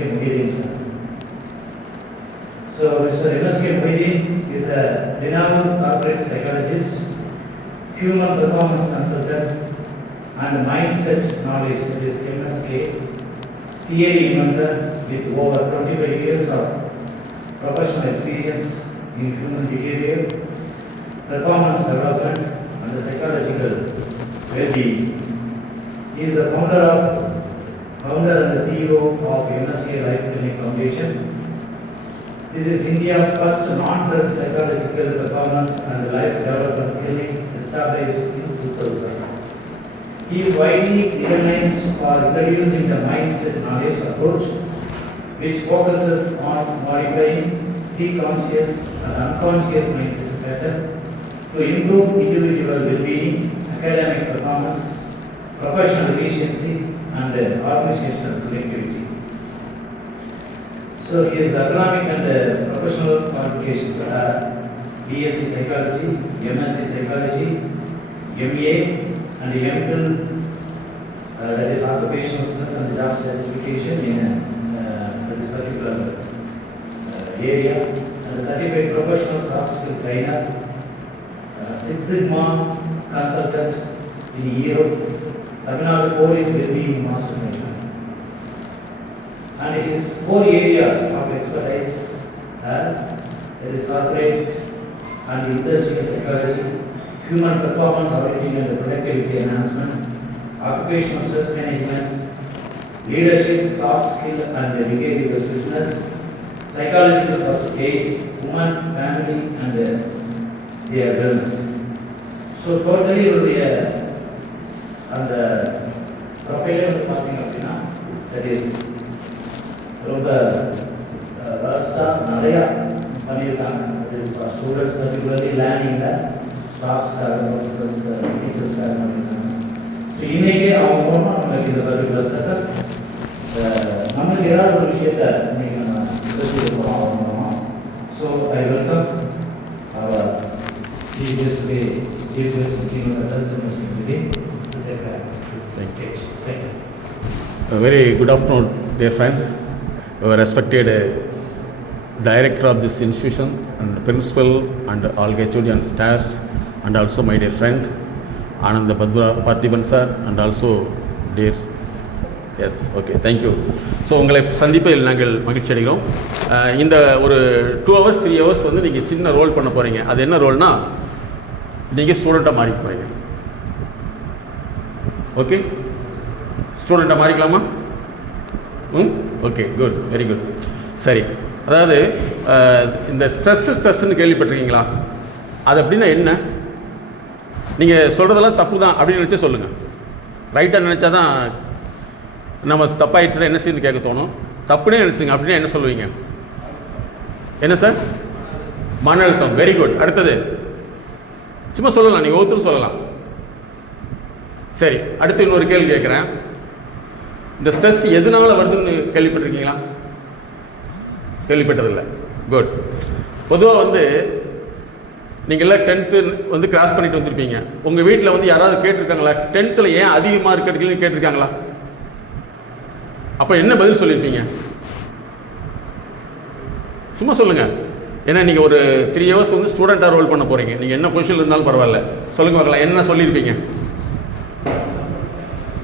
M.S.K. Mohideen sir. So Mr. M.S.K. Mohideen is a renowned corporate psychologist, human performance consultant, and mindset knowledge, that is MSK, theory inventor with over 25 years of professional experience in human behavior, performance development, and the psychological well-being. He is the founder and the CEO of MSK Life Clinic Foundation. This is India's first non-drug psychological performance and life development clinic established in 2000. He is widely recognized for introducing the mindset knowledge approach, which focuses on modifying pre-conscious and unconscious mindset pattern to improve individual well-being, academic performance, professional efficiency, and organizational productivity. So his academic and professional qualifications are BSc Psychology, MSc Psychology, MA, and MPhil, that is Occupational Skills and Job Certification in this particular area, and a Certified Professional Soft Skill Trainer, Six Sigma Consultant in Europe, Tamil Nadu Police Well-being Master Trainer. And his core areas of expertise are corporate and industrial psychology, human performance auditing and productivity enhancement, occupational stress management, leadership, soft skill and behavioral fitness, psychological first aid, women, family and their wellness. So totally அந்த ப்ரொஃபைலே பார்த்தீங்க அப்படின்னா that is ரொம்ப வேர்ஸ்டாக நிறையா பண்ணியிருக்காங்க. That is students particularly லேர்னிங்கில் ஸ்டாஃப்ஸ்க்காக professors டீச்சர்ஸ்க்காக பண்ணியிருக்காங்க. ஸோ இன்றைக்கே அவங்க மூலமாக நம்மளுக்கு இந்த பர்டிகுலர் செஷன் நம்மளுக்கு ஏதாவது ஒரு விஷயத்தை இன்றைக்கி நம்ம தெரிஞ்சுருக்கோம் அவங்க மூலமாக. So I welcome our chief guest today, chief guest today. A very good afternoon, dear friends. Our respected director of this institution and principal and all HOD and staffs, and also my dear friend Ananda Parthiban sir, and also dear, yes, okay, thank you. So உங்களை சந்திப்பதில் நாங்கள் மகிழ்ச்சி அடைகிறோம். இந்த ஒரு 2 hours 3 hours வந்து நீங்கள் சின்ன ரோல் பண்ண போகிறீங்க. அது என்ன ரோல்னா, நீங்கள் ஸ்டூடெண்ட்டாக மாறிக்க போகிறீங்க. ஓகே, ஸ்டூடெண்ட்டாக மாறிக்கலாமா? Okay, good, very good. சரி, அதாவது இந்த ஸ்ட்ரெஸ்ன்னு கேள்விப்பட்டிருக்கீங்களா? அது அப்படின்னா என்ன? நீங்கள் சொல்கிறதெல்லாம் தப்பு தான் அப்படின்னு நினச்சா சொல்லுங்கள். ரைட்டாக நினச்சா தான் நம்ம தப்பாயிடுச்சுன்னா என்ன செய்யணும்னு கேட்க தோணும். தப்புனே நினச்சிங்க அப்படின்னா என்ன சொல்லுவீங்க? என்ன சார்? மன அழுத்தம். Very good. அடுத்தது சும்மா சொல்லலாம், நீங்கள் ஒவ்வொருத்தரும் சொல்லலாம். சரி, அடுத்து இன்னொரு கேள்வி கேட்குறேன். இந்த ஸ்ட்ரெஸ் எதனால் வருதுன்னு கேள்விப்பட்டிருக்கீங்களா? கேள்விப்பட்டதில்லை. குட். பொதுவாக வந்து நீங்கள்லாம் 10th வந்து கிராஸ் பண்ணிட்டு வந்திருப்பீங்க. உங்கள் வீட்டில் வந்து யாராவது கேட்டிருக்காங்களா, 10th ஏன் அதிக மார்க் எடுக்கலன்னு கேட்டிருக்காங்களா? அப்போ என்ன பதில் சொல்லியிருப்பீங்க? சும்மா சொல்லுங்கள். ஏன்னா நீங்கள் ஒரு 3 hours வந்து ஸ்டூடெண்ட்டாக ரோல் பண்ண போகிறீங்க. நீங்கள் என்ன பொசிஷனில் இருந்தாலும் பரவாயில்ல, சொல்லுங்க பார்க்கலாம். என்ன சொல்லியிருப்பீங்க?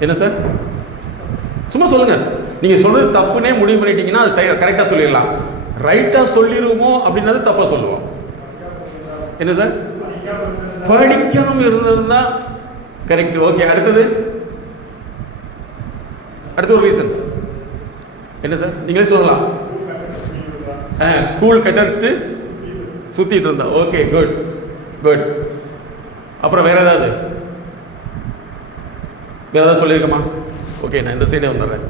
என்ன சார்? சும்மா சொல்லுங்கள். நீங்கள் சொல்கிறது தப்புனே முடிவு பண்ணிட்டீங்கன்னா அது கரெக்டாக சொல்லிடலாம். ரைட்டாக சொல்லிடுவோமோ அப்படின்னது தப்பாக சொல்லுவோம். என்ன சார்? படிக்காமல் இருந்ததுன்னா கரெக்ட். ஓகே, அடுத்தது ஒரு ரீசன் என்ன சார்? நீங்களே சொல்லலாம். ஸ்கூல் கட்டடிச்சுட்டு சுற்றிட்டு இருந்தா. Okay, good good. அப்புறம் வேறு ஏதாவது சொல்லியிருக்கமா? ஓகே, நான் இந்த சைடே வந்துடுறேன்.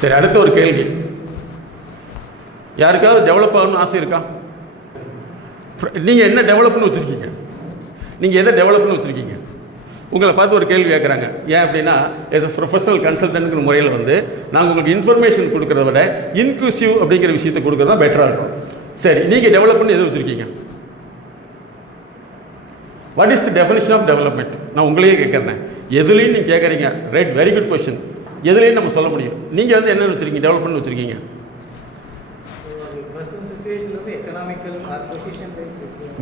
சரி, அடுத்த ஒரு கேள்வி. யாருக்காவது டெவலப் ஆகணும்னு ஆசை இருக்கா? நீங்கள் என்ன டெவலப்னு வச்சுருக்கீங்க? நீங்கள் எதை டெவலப்னு வச்சுருக்கீங்க? உங்களை பார்த்து ஒரு கேள்வி கேட்குறாங்க. ஏன் அப்படின்னா, எஸ் அ ப்ரொஃபஷனல் கன்சல்டன்ட்ங்கிற முறையில் வந்து நாங்கள் உங்களுக்கு இன்ஃபர்மேஷன் கொடுக்குறத விட இன்க்ளூசிவ் அப்படிங்கிற விஷயத்தை கொடுக்குறது தான் பெட்டராக இருக்கும். சரி, நீங்கள் டெவலப்னு எது வச்சுருக்கீங்க? What is the definition of development? நான் உங்களையே கேட்குறேன். எதுலேயும் நீங்கள் கேட்குறீங்க. Right, very good question. எதுலேயும் நம்ம சொல்ல முடியும். நீங்கள் வந்து என்ன வச்சுருக்கீங்க, டெவலப் பண்ணி வச்சுருக்கீங்க?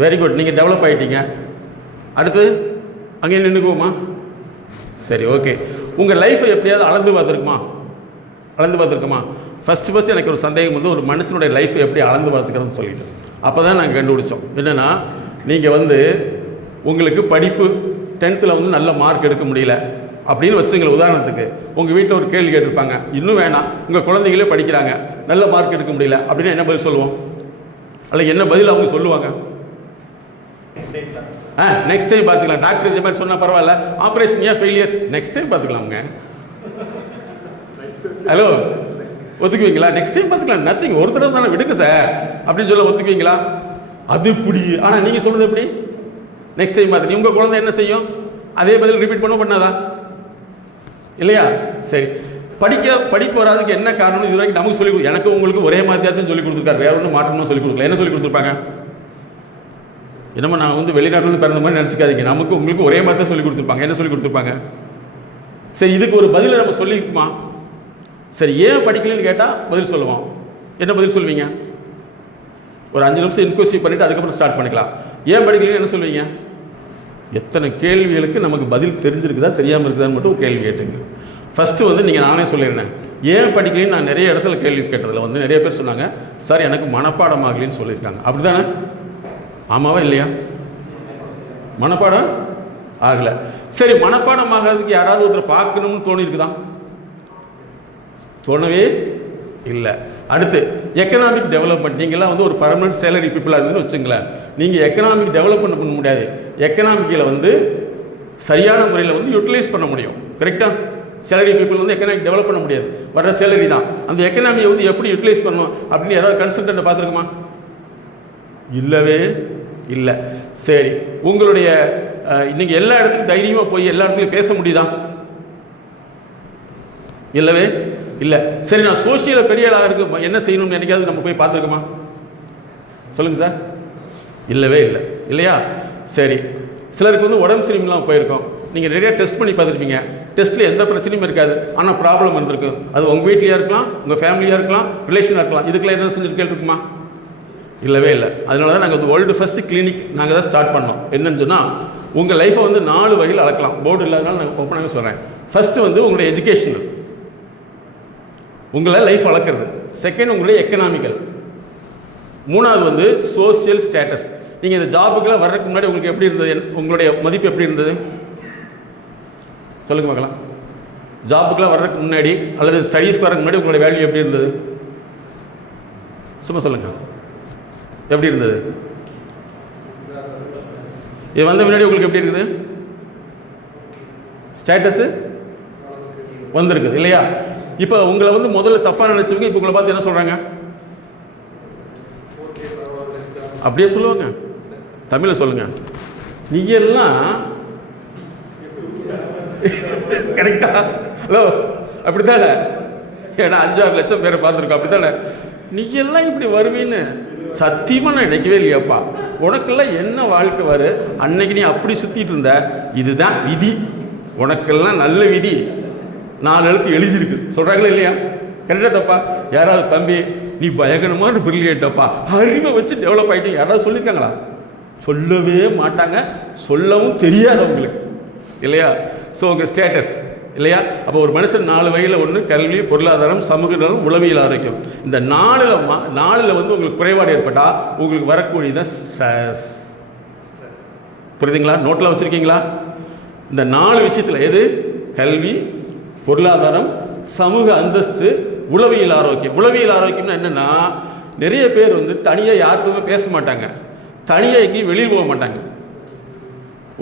வெரி குட், நீங்கள் டெவலப் ஆகிட்டீங்க. அடுத்து அங்கேயே நின்றுக்குவோமா? சரி, ஓகே. உங்கள் லைஃப்பை எப்படியாவது அளந்து பார்த்துருக்குமா? ஃபஸ்ட்டு எனக்கு ஒரு சந்தேகம் வந்து ஒரு மனுஷனுடைய லைஃப்பை எப்படி அளந்து பார்த்துக்கிறதுன்னு சொல்லிட்டு அப்போ தான் நாங்கள் கண்டுபிடிச்சோம். என்னென்னா, நீங்கள் வந்து உங்களுக்கு படிப்பு 10th வந்து நல்ல மார்க் எடுக்க முடியல அப்படின்னு வச்சுங்களேன். உதாரணத்துக்கு உங்கள் வீட்டில் ஒரு கேள்வி கேட்டிருப்பாங்க, இன்னும் வேணாம், உங்கள் குழந்தைகளே படிக்கிறாங்க, நல்ல மார்க் எடுக்க முடியல அப்படின்னா என்ன பதில் சொல்லுவோம்? அல்ல என்ன பதில் அவங்க சொல்லுவாங்க? நெக்ஸ்ட் டைம் பார்த்துக்கலாம். டாக்டர் இந்த மாதிரி சொன்னால் பரவாயில்ல, ஆப்ரேஷன் ஏன் ஃபெயிலியர், நெக்ஸ்ட் டைம் பார்த்துக்கலாமுங்க. ஹலோ, ஒத்துக்குவீங்களா? நெக்ஸ்ட் டைம் பார்த்துக்கலாம், நத்திங், ஒரு தடவை தானே விடுங்க சார் அப்படின்னு சொல்ல ஒத்துக்குவீங்களா? அது இப்படி. ஆனால் நீங்கள் சொல்கிறது எப்படி? நெக்ஸ்ட் டைம் பார்த்து உங்கள் குழந்தை என்ன செய்யும்? அதே பதில் ரிப்பீட் பண்ணாதா? இல்லையா? சரி, படிப்பு வராதுக்கு என்ன காரணம்? இது வரைக்கும் நமக்கு சொல்லிக் கொடுக்கும், எனக்கு உங்களுக்கு ஒரே மாதிரியாத்தையும் சொல்லிக் கொடுத்துருக்காரு, வேற ஒன்றும் மாற்றணும் சொல்லிக் கொடுக்கல. என்ன சொல்லிக் கொடுத்துருப்பாங்க? என்னமோ நான் வந்து வெளிநாட்டிலேருந்து பிறந்த மாதிரி நினச்சிக்காதீங்க, நமக்கு உங்களுக்கு ஒரே மாதிரி தான் சொல்லிக் கொடுத்துருப்பாங்க. என்ன சொல்லிக் கொடுத்துருப்பாங்க? சரி, இதுக்கு ஒரு பதிலை நம்ம சொல்லியிருக்குமா? சரி, ஏன் படிக்கலன்னு கேட்டால் பதில் சொல்லுவோம். என்ன பதில் சொல்லுவீங்க? ஒரு 5 நிமிஷம் இன்க்வெஸ்டிவ் பண்ணிவிட்டு அதுக்கப்புறம் ஸ்டார்ட் பண்ணிக்கலாம். ஏன் படிக்கலன்னு என்ன சொல்லுவீங்க? எத்தனை கேள்விகளுக்கு நமக்கு பதில் தெரிஞ்சிருக்குதா தெரியாமல் இருக்குதான்னு மட்டும் ஒரு கேள்வி கேட்டுங்க. ஃபஸ்ட்டு வந்து நீங்கள் நானே சொல்லியிருந்தேன், ஏன் படிக்கலன்னு நான் நிறைய இடத்துல கேள்வி கேட்டதில் வந்து நிறைய பேர் சொன்னாங்க, சார் எனக்கு மனப்பாடம் ஆகலின்னு சொல்லியிருக்காங்க. அப்படி தானே? ஆமாவா இல்லையா? மனப்பாடம் ஆகலை. சரி, மனப்பாடம் ஆகிறதுக்கு யாராவது ஒருத்தர் பார்க்கணும்னு தோணியிருக்குதான்? தோணவே இல்லை. அடுத்து எக்கனாமிக் டெவலப்மெண்ட். நீங்கள்லாம் வந்து ஒரு பர்மனன்ட் சேலரி பீப்புளாக இருந்துன்னு வச்சுங்களேன், நீங்கள் எக்கனாமிக் டெவலப்மெண்ட் பண்ண முடியாது. எக்கனாமிக்கில் வந்து சரியான முறையில் வந்து யூட்டிலைஸ் பண்ண முடியும். கரெக்டாக? சேலரி பீப்புள் வந்து எக்கனாமிக் டெவலப் பண்ண முடியாது, வர்ற சேலரி தான். அந்த எக்கனாமியை வந்து எப்படி யூட்டிலைஸ் பண்ணணும் அப்படின்னு ஏதாவது கன்சல்டன்ட்டை பார்த்துருக்குமா? இல்லவே இல்லை. சரி, உங்களுடைய நீங்கள் எல்லா இடத்துக்கும் தைரியமாக போய் எல்லா இடத்துலையும் பேச முடியுதா? இல்லவே இல்லை. சரி, நான் சோசியலில் பெரிய ஆளாக இருக்கு என்ன செய்யணும்னு நினைக்காது நம்ம போய் பார்த்துருக்கோமா? சொல்லுங்கள் சார். இல்லவே இல்லை. இல்லையா? சரி, சிலருக்கு வந்து உடம்பு சரியில்லாமல் போயிருக்கோம், நீங்கள் நிறைய டெஸ்ட் பண்ணி பார்த்துருப்பீங்க, டெஸ்ட்டில் எந்த பிரச்சனையும் இருக்காது, ஆனால் ப்ராப்ளம் இருந்திருக்கு. அது உங்கள் வீட்லையாக இருக்கலாம், உங்கள் ஃபேமிலியாக இருக்கலாம், ரிலேஷனாக இருக்கலாம். இதுக்கெல்லாம் என்ன செஞ்சுட்டு கேட்டுருக்குமா? இல்லவே இல்லை. அதனால தான் நாங்கள் வந்து வேர்ல்டு ஃபஸ்ட்டு கிளினிக் நாங்கள் தான் ஸ்டார்ட் பண்ணோம். என்னன்னு சொன்னால், உங்கள் லைஃப்பை வந்து 4 வகையில் அளக்கலாம். போர்டு இல்லாதனால நான் ஓப்பனாக சொல்கிறேன். ஃபஸ்ட்டு வந்து உங்களுடைய எஜுகேஷனல், உங்களை லைஃப் வளர்க்குறது. செகண்ட் உங்களுடைய எக்கனாமிக்கல். 3வது வந்து சோசியல் ஸ்டேட்டஸ். நீங்கள் இந்த ஜாபுக்கெல்லாம் வர்றதுக்கு முன்னாடி உங்களுக்கு எப்படி இருந்தது? உங்களுடைய மதிப்பு எப்படி இருந்தது? சொல்லுங்க பார்க்கலாம். ஜாபுக்கெல்லாம் வர்றதுக்கு முன்னாடி அல்லது ஸ்டடீஸ்க்கு வர்றதுக்கு முன்னாடி உங்களுடைய வேல்யூ எப்படி இருந்தது? சும்மா சொல்லுங்கள், எப்படி இருந்தது? இது வந்த முன்னாடி உங்களுக்கு எப்படி இருக்குது? ஸ்டேட்டஸு வந்திருக்குது இல்லையா? இப்போ உங்களை வந்து முதல்ல தப்பாக நினச்சவங்க இப்போ உங்களை பார்த்து என்ன சொல்கிறாங்க? அப்படியே சொல்லுவாங்க. தமிழில் சொல்லுங்க. நீங்க எல்லாம் கரெக்டா? ஹலோ, அப்படித்தானே? ஏன்னா 5-6 லட்சம் பேரை பார்த்துருக்கோம். அப்படித்தானே? நீங்க எல்லாம் இப்படி வருவீன்னு சத்தியமாக நான் நினைக்கவே இல்லையாப்பா. உனக்கெல்லாம் என்ன வாழ்க்கை வரு, அன்னைக்கு நீ அப்படி சுற்றிட்டு இருந்த, இதுதான் விதி, உனக்கெல்லாம் நல்ல விதி 4 எழுத்து எழுதிருக்கு சொல்கிறாங்களா இல்லையா? கரெக்டாக தப்பா? யாராவது தம்பி நீ பயங்கரமான பிரில்லியன்ட்டப்பா, அறிவை வச்சு டெவலப் ஆகிட்டு யாராவது சொல்லியிருக்காங்களா? சொல்லவே மாட்டாங்க, சொல்லவும் தெரியாது அவங்களுக்கு இல்லையா? ஸோ உங்கள் ஸ்டேட்டஸ் இல்லையா? அப்போ ஒரு மனுஷன் 4 வகையில், ஒன்று கல்வி, பொருளாதாரம், சமூக நலம், உளவியல் ஆரோக்கியம். இந்த 4ல் வந்து உங்களுக்கு குறைபாடு ஏற்பட்டால் உங்களுக்கு வரக்கூடியதான் ஸ்ட்ரெஸ். புரியுதுங்களா? நோட்டில் வச்சுருக்கீங்களா? இந்த 4 விஷயத்தில் எது? கல்வி, பொருளாதாரம், சமூக அந்தஸ்து, உளவியல் ஆரோக்கியம். உளவியல் ஆரோக்கியம்னா என்னென்னா, நிறைய பேர் வந்து தனியாக யாருக்குமே பேச மாட்டாங்க, தனியாக எங்கேயும் வெளியில் போக மாட்டாங்க.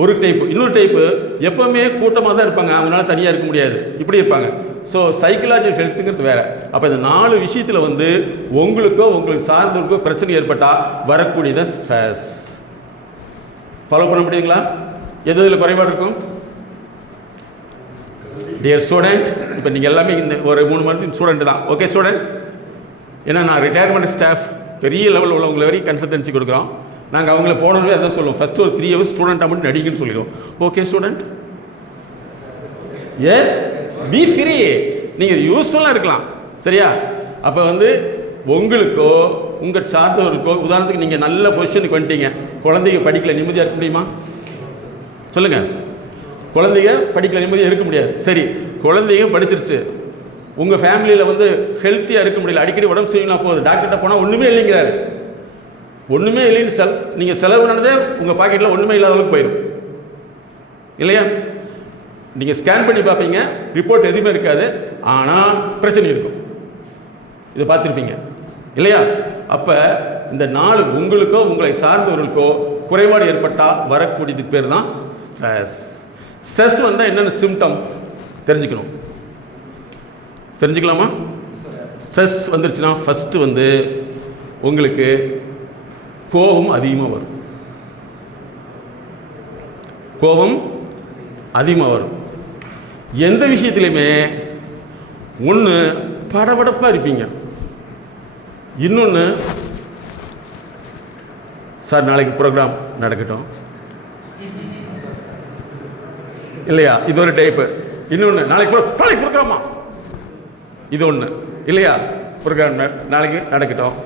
ஒரு டைப்பு. இன்னொரு டைப்பு எப்போவுமே கூட்டமாக தான் இருப்பாங்க, அவங்களால தனியாக இருக்க முடியாது, இப்படி இருப்பாங்க. ஸோ சைக்கலாஜிக்கல் ஹெல்த்துங்கிறது வேறு. அப்போ இந்த 4 விஷயத்தில் வந்து உங்களுக்கோ உங்களுக்கு சார்ந்தவருக்கோ பிரச்சனை ஏற்பட்டால் வரக்கூடியதான் ஸ்ட்ரெஸ். ஃபாலோ பண்ண முடியுங்களா? எது இதில் குறைபாடு இருக்கும்? டியர் ஸ்டூடெண்ட், இப்போ நீங்கள் எல்லாமே இந்த ஒரு 3 மந்த் ஸ்டூடெண்ட் தான். ஓகே ஸ்டூடெண்ட், ஏன்னா நான் ரிட்டையர்மெண்ட் ஸ்டாஃப் பெரிய லெவலில் உள்ளவங்களை வரைக்கும் கன்சல்டன்சி கொடுக்குறோம். நாங்கள் அவங்கள போனவே அதான் சொல்லுவோம், ஃபஸ்ட்டு ஒரு 3 hours ஸ்டூடெண்ட்டாக மட்டும் நடிக்குன்னு சொல்லிடுவோம். Okay student? Yes, be free. நீங்கள் யூஸ்ஃபுல்லாக இருக்கலாம். சரியா? அப்போ வந்து உங்களுக்கோ உங்கள் சார்ந்தவருக்கோ, உதாரணத்துக்கு நீங்கள் நல்ல பொசிஷனுக்கு வந்துட்டீங்க, குழந்தைங்க படிக்கல, நிம்மதியாக இருக்க முடியுமா? சொல்லுங்கள். குழந்தைங்க படிக்கல, நிம்மதியாக இருக்க முடியாது. சரி, குழந்தைங்க படிச்சிருச்சு, உங்கள் ஃபேமிலியில் வந்து ஹெல்த்தியாக இருக்க முடியல, அடிக்கடி உடம்பு சரியில்லாம போகுது, டாக்டர்கிட்ட போனால் ஒன்றுமே இல்லைங்கிறாரு. ஒன்றுமே இல்லைன்னு நீங்கள் செலவு பண்ணதே உங்கள் பாக்கெட்டில் ஒன்றுமே இல்லாத அளவுக்கு போயிடும் இல்லையா? நீங்கள் ஸ்கேன் பண்ணி பார்ப்பீங்க, ரிப்போர்ட் எதுவுமே இருக்காது, ஆனால் பிரச்சனை இருக்கும். இதை பார்த்துருப்பீங்க இல்லையா? அப்போ இந்த 4 உங்களுக்கோ உங்களை சார்ந்தவர்களுக்கோ குறைபாடு ஏற்பட்டால் வரக்கூடியதுக்கு பேர் தான் ஸ்ட்ரெஸ். ஸ்ட்ரெஸ் வந்தால் என்னென்ன சிம்டம் தெரிஞ்சுக்கணும். தெரிஞ்சுக்கலாமா? ஸ்ட்ரெஸ் வந்துருச்சுன்னா ஃபஸ்ட்டு வந்து உங்களுக்கு கோபம் அதிகமாக வரும். கோபம் அதிகமாக வரும். எந்த விஷயத்துலையுமே ஒன்று படபடப்பாக இருப்பீங்க, இன்னொன்று சார் நாளைக்கு ப்ரோக்ராம் நடக்கட்டும் இல்லையா, இது ஒரு டைப்பு. இன்னொன்று நாளைக்கு ப்ரோக்ராமா, இது ஒன்று இல்லையா, ப்ரோக்ராம் நாளைக்கு நடக்கட்டும்.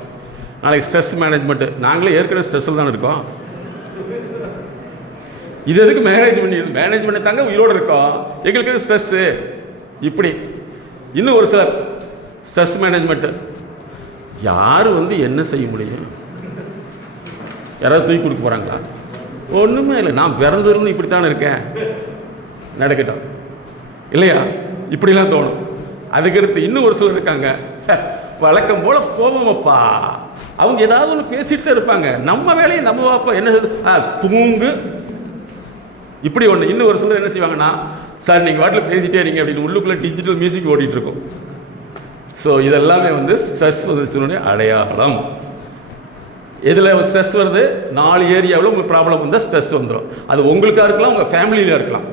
நாளைக்கு ஸ்ட்ரெஸ் மேனேஜ்மெண்ட்டு, நாங்களே ஏற்கனவே ஸ்ட்ரெஸ்ஸில் தானே இருக்கோம், இது எதுக்கு மேனேஜ் பண்ணி தாங்க உயிரோடு இருக்கோம், எங்களுக்கு எது ஸ்ட்ரெஸ்ஸு. இப்படி இன்னும் ஒரு சிலர் ஸ்ட்ரெஸ் மேனேஜ்மெண்ட்டு யார் வந்து என்ன செய்ய முடியும்? யாராவது தூக்கி கொடுக்க போகிறாங்களா? ஒன்றுமே இல்லை, நான் பிறந்திருந்து இப்படித்தானே இருக்கேன், நடக்கட்டும் இல்லையா, இப்படிலாம் தோணும். அதுக்கடுத்து இன்னும் ஒரு சிலர் இருக்காங்க, வழக்கம் போல் போவோமப்பா, அவங்க ஏதாவது ஒன்று பேசிட்டு தான் இருப்பாங்க, நம்ம வேலையை நம்ம வாப்பா என்ன தூங்கு, இப்படி ஒன்று. இன்னும் ஒரு சிலர் என்ன செய்வாங்கன்னா, சார் நீங்கள் வாட்டில் பேசிட்டே இருங்க அப்படின்னு உள்ளுக்குள்ளே டிஜிட்டல் மியூசிக் ஓடிட்டுருக்கும். ஸோ இதெல்லாமே வந்து ஸ்ட்ரெஸ் வந்துச்சுனுடைய அடையாளம். இதில் ஸ்ட்ரெஸ் வருது, 4 ஏரியாவில் உங்களுக்கு ப்ராப்ளம் வந்தால் ஸ்ட்ரெஸ் வந்துடும். அது உங்களுக்காக இருக்கலாம், உங்கள் ஃபேமிலியில் இருக்கலாம்.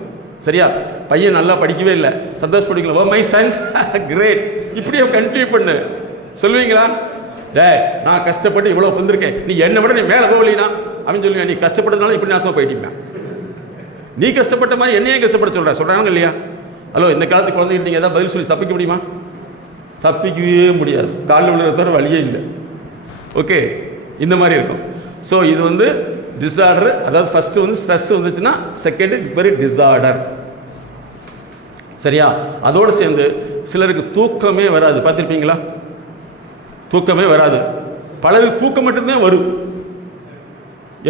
சரியா? பையன் நல்லா படிக்கவே இல்லை, சந்தோஷப்படிக்கலாம், ஓ மை சன் கிரேட், இப்படியே கண்டினியூ பண்ணு சொல்லுவீங்களா? நான் கஷ்டப்பட்டு இவ்வளோ வந்திருக்கேன், நீ என்னை விட நீ மேலே போகலினா அப்படின்னு சொல்லுவேன். நீ கஷ்டப்பட்டதுனால இப்படி நாசமாக போயிட்டீங்க, நீ கஷ்டப்பட்ட மாதிரி என்னையே கஷ்டப்பட சொல்கிறாங்க இல்லையா? ஹலோ, இந்த காலத்து குழந்தைகிட்ட நீங்கள் எதாவது பதில் சொல்லி தப்பிக்க முடியுமா? தப்பிக்கவே முடியாது, காலில் விழுற தவிர வழியே இல்லை. ஓகே, இந்த மாதிரி இருக்கும். ஸோ இது வந்து டிஸார்டர். அதாவது ஃபஸ்ட்டு வந்து ஸ்ட்ரெஸ் வந்துச்சுன்னா செகண்டு வெரி டிஸார்டர். சரியா? அதோடு சேர்ந்து சிலருக்கு தூக்கமே வராது, பார்த்துருப்பீங்களா? தூக்கமே வராது. பலருக்கு தூக்கம் மட்டும்தான் வரும்,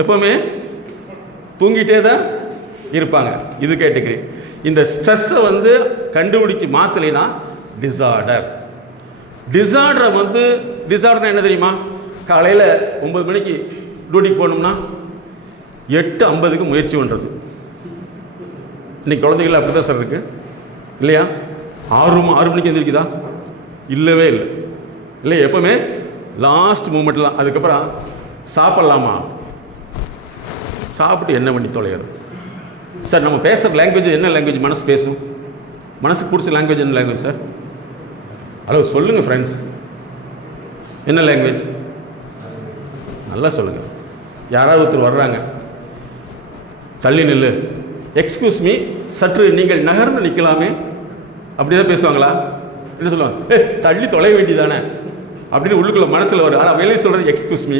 எப்பவுமே தூங்கிட்டே தான் இருப்பாங்க. இது கேட்டகரி. இந்த ஸ்ட்ரெஸ்ஸை வந்து கண்டுபிடிக்க மாற்றலைன்னா டிஸார்டர். டிஸார்டரை வந்து டிஸார்டர் என்ன தெரியுமா? காலையில் 9 மணிக்கு டியூட்டிக்கு போகணும்னா 8:50க்கு முயற்சி பண்ணுறது. இன்னைக்கு குழந்தைகள் அப்படி தான் சார் இருக்கு இல்லையா? 6 மணிக்கு எழுந்திருக்குதா? இல்லவே இல்லை இல்லை, எப்பவுமே லாஸ்ட் மூமெண்ட்லாம். அதுக்கப்புறம் சாப்பிட்லாமா, சாப்பிட்டு என்ன பண்ணி தொலைகிறது. சார் நம்ம பேசுகிற லாங்குவேஜ் என்ன லாங்குவேஜ் மனசு பேசும்? மனசுக்கு பிடிச்ச லாங்குவேஜ் என்ன லாங்குவேஜ் சார்? ஹலோ சொல்லுங்கள் ஃப்ரெண்ட்ஸ், என்ன லாங்குவேஜ்? நல்லா சொல்லுங்கள். யாராவது ஒருத்தர் வர்றாங்க, தள்ளி நில்லு, எக்ஸ்கியூஸ் மீ, சற்று நீங்கள் நகர்ந்து நிற்கலாமே, அப்படி தான் பேசுவாங்களா? என்ன சொல்லுவாங்க? தள்ளி தொலை வேண்டியதானே அப்படின்னு உள்ளுக்குள்ள மனசில் வரும். ஆனால் வெளியே சொல்கிறது எக்ஸ்கியூஸ் மீ.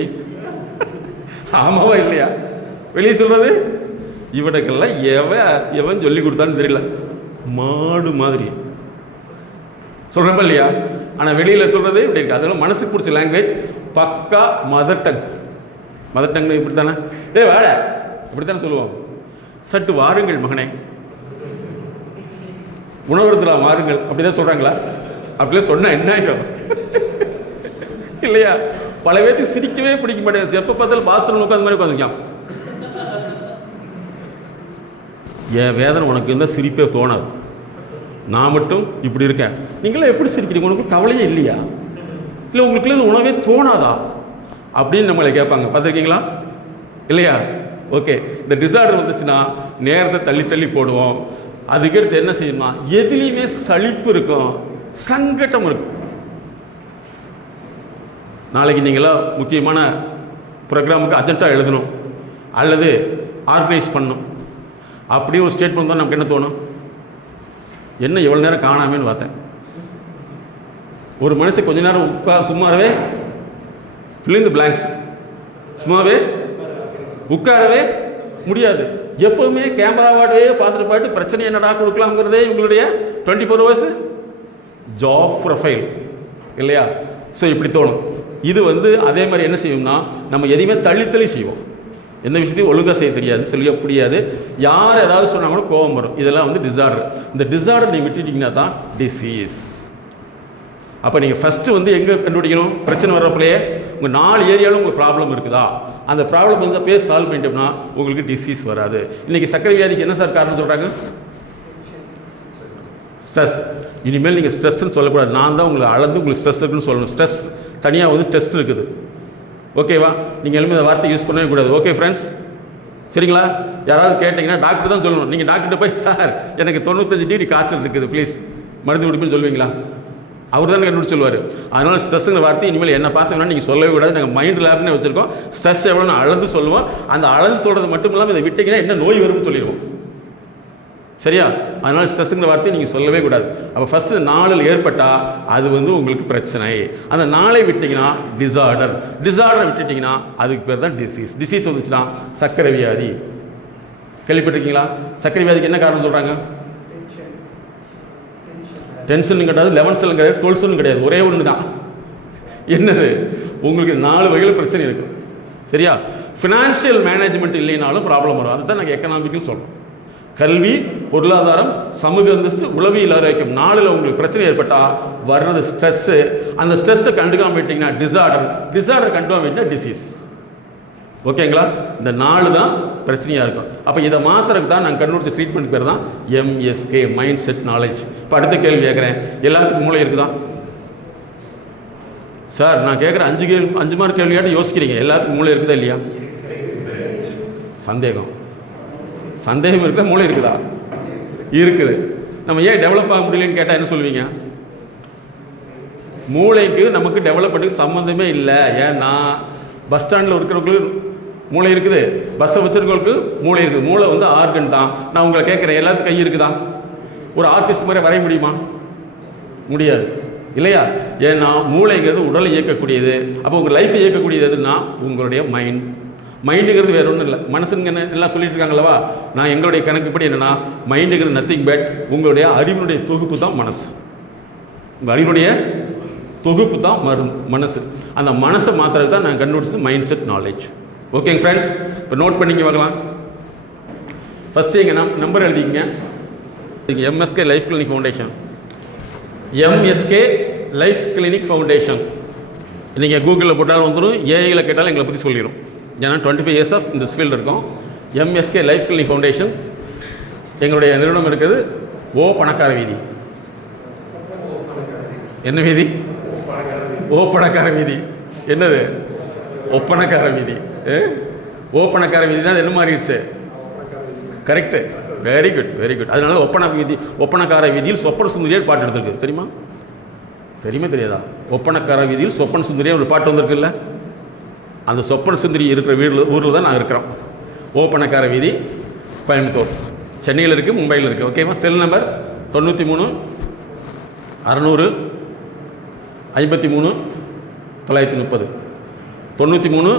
ஆமாவா இல்லையா? வெளியே சொல்கிறது இவனுக்கெல்லாம் எவன் சொல்லி கொடுத்தான்னு தெரியல, மாடு மாதிரி சொல்கிறப்ப இல்லையா? ஆனால் வெளியில் சொல்கிறது இப்படி இருக்கு. அதெல்லாம் மனசுக்கு பிடிச்ச லாங்குவேஜ், பக்கா மதர் டங். மதர் டங் இப்படி தானே, வாட இப்படி தானே சொல்லுவோம். சட்டு வாருங்கள் மகனே, உணவருந்தலாம் வாருங்கள், அப்படிதான் சொல்கிறாங்களா? அப்படிலாம் சொன்னால் என்ன ஆகிடும் இல்லையா? பல பேருக்கு சிரிக்கவே பிடிக்க மாட்டேங்குது, எப்போ பார்த்தாலும் பாஸ்தரம் உட்காந்து மாதிரி உட்காந்துருக்கான். என் வேதனை உனக்கு இருந்தால் சிரிப்பே தோணாது, நான் மட்டும் இப்படி இருக்கேன். நீங்களாம் எப்படி சிரிக்கிறீங்க? உனக்கு கவலையே இல்லையா? இல்லை உங்களுக்குள்ள இது உணவே தோணாதா அப்படின்னு நம்மளை கேட்பாங்க. பார்த்துருக்கீங்களா இல்லையா? ஓகே, இந்த டிஸார்டர் வந்துச்சுன்னா நேரத்தை தள்ளி தள்ளி போடுவோம். அதுக்கடுத்து என்ன செய்யணும்னா, எதுலேயுமே சலிப்பு இருக்கும், சங்கடம் இருக்கும். நாளைக்கு நீங்களாம் முக்கியமான ப்ரோக்ராமுக்கு அஜெண்டா எழுதணும் அல்லது ஆர்கனைஸ் பண்ணணும், அப்படி ஒரு ஸ்டேட்மெண்ட் தான் நமக்கு என்ன தோணும்? என்ன இவ்வளோ நேரம் காணாமேன்னு பார்த்தேன், ஒரு மனுஷன் கொஞ்ச நேரம் சும்மாவே fill in the blanks, சும்மாவே உட்காரவே முடியாது. எப்பவுமே கேமராவாடவே பார்த்துட்டு பிரச்சனை என்னடா கொடுக்கலாம்ங்கிறதே இவங்களுடைய 24 hours ஜாப் ப்ரொஃபைல் இல்லையா? ஸோ இப்படி தோணும். இது அதே மாதிரி என்ன செய்யும்னா, நம்ம எதையுமே தள்ளி செய்வோம். எந்த விஷயத்தையும் ஒழுங்காக செய்ய தெரியாது, சொல்ல முடியாது. யார் ஏதாவது சொன்னாலும் கோபம் வரும். இதெல்லாம் டிஸார்டர். இந்த டிஸார்டர் நீங்கள் விட்டுட்டீங்கன்னா தான் டிசீஸ். அப்போ நீங்கள் ஃபஸ்ட்டு எங்கே கண்டுபிடிக்கணும்? பிரச்சனை வர்றப்பலையே உங்கள் 4 ஏரியாவில் உங்களுக்கு ப்ராப்ளம் இருக்குதா, அந்த ப்ராப்ளம் பேர் சால்வ் பண்ணிட்டோம்னா உங்களுக்கு டிசீஸ் வராது. இன்றைக்கி சர்க்கரை வியாதிக்கு என்ன சார் காரணம் சொல்கிறாங்க? ஸ்ட்ரெஸ். இனிமேல் நீங்கள் ஸ்ட்ரெஸ்ன்னு சொல்லக்கூடாது. நான் தான் உங்களை அளந்து உங்களுக்கு ஸ்ட்ரெஸ் இருக்குன்னு சொல்லணும். ஸ்ட்ரெஸ் தனியாக டெஸ்ட் இருக்குது. ஓகேவா? நீங்கள் எழுதி இந்த வார்த்தை யூஸ் பண்ணவே கூடாது. ஓகே ஃப்ரெண்ட்ஸ், சரிங்களா? யாராவது கேட்டிங்கன்னா டாக்டர் தான் சொல்லணும். நீங்கள் டாக்டர்கிட்ட போய் சார் எனக்கு 95 டிகிரி காய்ச்சல் இருக்குது, ப்ளீஸ் மருந்து குடிப்புன்னு சொல்லுவீங்களா? அவர் தான் கண்டுபிடிச்சு சொல்லுவார். அதனால் ஸ்ட்ரெஸ்ஸுங்கிற வார்த்தை இனிமேல் என்ன பார்த்தோம்னா நீங்கள் சொல்லவே கூடாது. நாங்கள் மைண்ட் லேப்னே வச்சுருக்கோம். ஸ்ட்ரெஸ் எவ்வளோன்னு அளந்து சொல்லுவோம். அந்த அளந்து சொல்கிறது மட்டும் இல்லாமல் இதை விட்டிங்கன்னா என்ன நோய் வரும்னு சொல்லிடுவோம். சரியா? அதனால் ஸ்ட்ரெஸ்ஸுங்கிற வார்த்தையை நீங்கள் சொல்லவே கூடாது. அப்போ ஃபஸ்ட்டு 4 ஏற்பட்டால் அது உங்களுக்கு பிரச்சனை. அந்த 4 விட்டிங்கன்னா டிஸார்டர். டிஸார்டரை விட்டுட்டிங்கன்னா அதுக்கு பேர் தான் டிசீஸ். டிசீஸ் வந்துச்சுன்னா சர்க்கரை வியாதி. கேள்விப்பட்டிருக்கீங்களா? சர்க்கரை வியாதிக்கு என்ன காரணம் சொல்கிறாங்க? டென்ஷன் கிடையாது, 11 கிடையாது, 12 கிடையாது, ஒரே ஒன்று தான். என்னது? உங்களுக்கு 4 வகையில் பிரச்சனை இருக்கும். சரியா? ஃபினான்ஷியல் மேனேஜ்மெண்ட் இல்லைனாலும் ப்ராப்ளம் வரும். அதுதான் நாங்கள் எக்கனாமிக்னு சொல்கிறோம். கல்வி, பொருளாதாரம், சமூக அந்தஸ்து, உளவியல் ஆரோக்கியம் 4ல் உங்களுக்கு பிரச்சனை ஏற்பட்டால் வர்றது ஸ்ட்ரெஸ்ஸு. அந்த ஸ்ட்ரெஸ்ஸை கண்டுக்காம விட்டிங்கன்னா டிஸார்டர். டிஸார்டர் கண்டுக்காம விட்டிங்கன்னா டிசீஸ். ஓகேங்களா? இந்த 4 தான் பிரச்சனையாக இருக்கும். அப்போ இதை மாத்திரக்கு தான் நாங்கள் கண்டுபிடிச்ச ட்ரீட்மெண்ட் பேர் தான் MSK, மைண்ட் செட் நாலேஜ். இப்போ அடுத்த கேள்வி கேட்குறேன், எல்லாத்துக்கும் மூளை இருக்குதா சார்? நான் கேட்குறேன் 5 மார்க் கேள்வியாட்ட யோசிக்கிறீங்க. எல்லாத்துக்கும் மூளை இருக்குதா இல்லையா? சந்தேகம் இருக்குதா? மூளை இருக்குதா? இருக்குது. நம்ம ஏன் டெவலப் ஆக முடியலன்னு கேட்டால் என்ன சொல்லுவீங்க? மூளைக்கு நமக்கு டெவலப்மெண்ட்டுக்கு சம்மந்தமே இல்லை. ஏன்னா பஸ் ஸ்டாண்டில் இருக்கிறவங்களுக்கு மூளை இருக்குது, பஸ்ஸை வச்சுருக்கவங்களுக்கு மூளை இருக்குது. மூளை ஆர்கன் தான். நான் உங்களை கேட்குறேன், எல்லாத்துக்கும் கை இருக்குதா? ஒரு ஆர்டிஸ்ட் மாதிரி வரைய முடியுமா? முடியாது இல்லையா? ஏன்னா மூளைங்கிறது உடலை இயக்கக்கூடியது. அப்போ உங்கள் லைஃப்பை இயக்கக்கூடியது எதுன்னா உங்களுடைய மைண்ட். மைண்டுங்கிறது வேறு ஒன்றும் இல்லை. மனசுங்க எல்லாம் சொல்லிட்டு இருக்காங்களவா? நான் எங்களுடைய கணக்குப்படி என்னென்னா மைண்டுங்கிறது நத்திங் பட் உங்களுடைய அறிவினுடைய தொகுப்பு தான் மனசு. உங்கள் அறிவினுடைய தொகுப்பு தான் மனசு. அந்த மனசை மாத்திரம் தான் நான் கண்டுபிடிச்சது மைண்ட் செட் நாலேஜ். ஓகேங்க ஃப்ரெண்ட்ஸ், இப்போ நோட் பண்ணிங்க பார்க்கலாம். ஃபஸ்ட்டு எங்கள் நம்பர் எழுதிங்க. MSK life clinic foundation. MSK life clinic foundation நீங்கள் கூகுளில் போட்டாலும் வந்துடும், ஏஐயில் கேட்டாலும் எங்களை பற்றி சொல்லிடும். ஏன்னா 25 இயர்ஸ் ஆஃப் இந்த ஃபீல்டு இருக்கும். MSK லைஃப் கிளினிக் ஃபவுண்டேஷன் எங்களுடைய நிறுவனம் இருக்குது ஓ பணக்கார வீதி. என்ன வீதி? ஓ பணக்கார வீதி. என்னது? ஒப்பணக்கார வீதி. ஓ பணக்கார வீதி தான் என்ன மாறிடுச்சு? Correct, very good very good. அதனால ஒப்பணக்கார வீதியில் சொப்பன சுந்தரியார் பாட்டு எடுத்துருக்கு. தெரியுமா? தெரியாதா? ஒப்பணக்கார வீதியில் சொப்பன சுந்தரியார் ஒரு பாட்டு வந்திருக்குல்ல? அந்த சொப்பன சுந்தரி இருக்கிற ஊரில் தான் நான் இருக்கிறோம். ஓ பணக்கார வீதி, கோயம்புத்தூர். சென்னையில் இருக்குது, மும்பையில் இருக்குது. ஓகேவா? Cell number 93 600 53 930. 93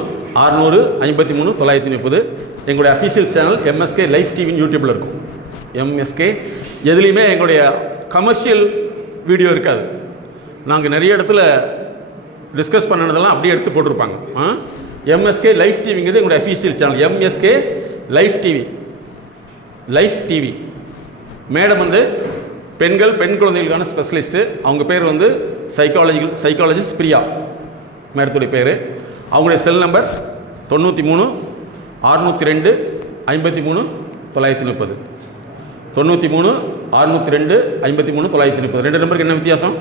600 53 930. எங்களுடைய அஃபிஷியல் சேனல் MSK லைஃப் டிவின்னு யூடியூப்பில் இருக்கும். MSK எதுலேயுமே எங்களுடைய கமர்ஷியல் வீடியோ இருக்காது. நாங்கள் நிறைய இடத்துல டிஸ்கஸ் பண்ணதெல்லாம் அப்படியே எடுத்து போட்டிருப்பாங்க. MSK லைஃப் டிவிங்கிறது எங்களுடைய official channel. MSK life TV. Madam பெண் குழந்தைகளுக்கான ஸ்பெஷலிஸ்ட்டு. அவங்க பேர் சைக்காலஜிஸ்ட் பிரியா மேடத்துடைய பேர். அவங்களுடைய செல் நம்பர் 93 602 53 930. 93 602 53 930. 2 நம்பருக்கு என்ன வித்தியாசம்?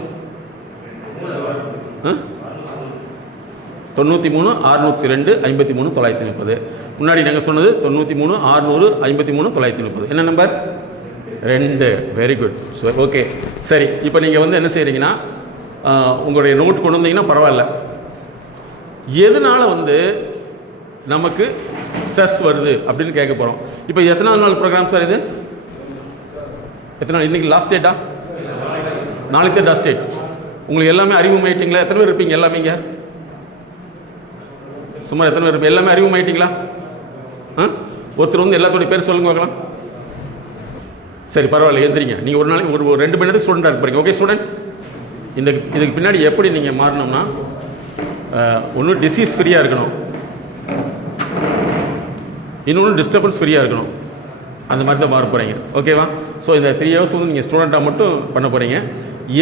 93 602 53 930. முன்னாடி நாங்கள் சொன்னது 93 600 53 930. என்ன நம்பர்? 2. Very good. ஓகே, சரி. இப்போ நீங்கள் என்ன செய்கிறீங்கன்னா உங்களுடைய நோட் கொண்டு வந்தீங்கன்னா பரவாயில்ல. எதனால் நமக்கு ஸ்ட்ரெஸ் வருது அப்படின்னு கேட்க போகிறோம். இப்போ எத்தனாவது நாள் ப்ரோக்ராம் சார் இது? எத்தனை நாள்? இன்றைக்கி லாஸ்ட் டேட்டா? நாளைக்கு தான் லாஸ்ட் டேட். உங்களுக்கு எல்லாமே அறிமுகமாயிட்டீங்களா? எத்தனை பேர் இருப்பீங்க எல்லாமே இங்கே? சுமார் எத்தனை பேர் இருப்பீங்க? எல்லாமே அறிமுகமாயிட்டீங்களா? ஒருத்தர் வந்து எல்லாத்தோடைய பேர் சொல்லுங்க பார்க்கலாம். சரி, பரவாயில்ல, எந்திரிங்க. நீங்கள் ஒரு நாளைக்கு ஒரு 2 மணி நேரத்துக்கு ஸ்டூடெண்டாக இருப்பீங்க. ஓகே ஸ்டூடெண்ட், இதுக்கு பின்னாடி எப்படி நீங்கள் மாறணும்னா, ஒன்றும் டிசீஸ் ஃப்ரீயாக இருக்கணும், இன்னொன்று டிஸ்டர்பன்ஸ் ஃப்ரீயாக இருக்கணும். அந்த மாதிரி தான் மாற போகிறீங்க. ஓகேவா? ஸோ இந்த 3 இயர்ஸ் வந்து நீங்கள் ஸ்டூடெண்ட்டாக மட்டும் பண்ண போகிறீங்க.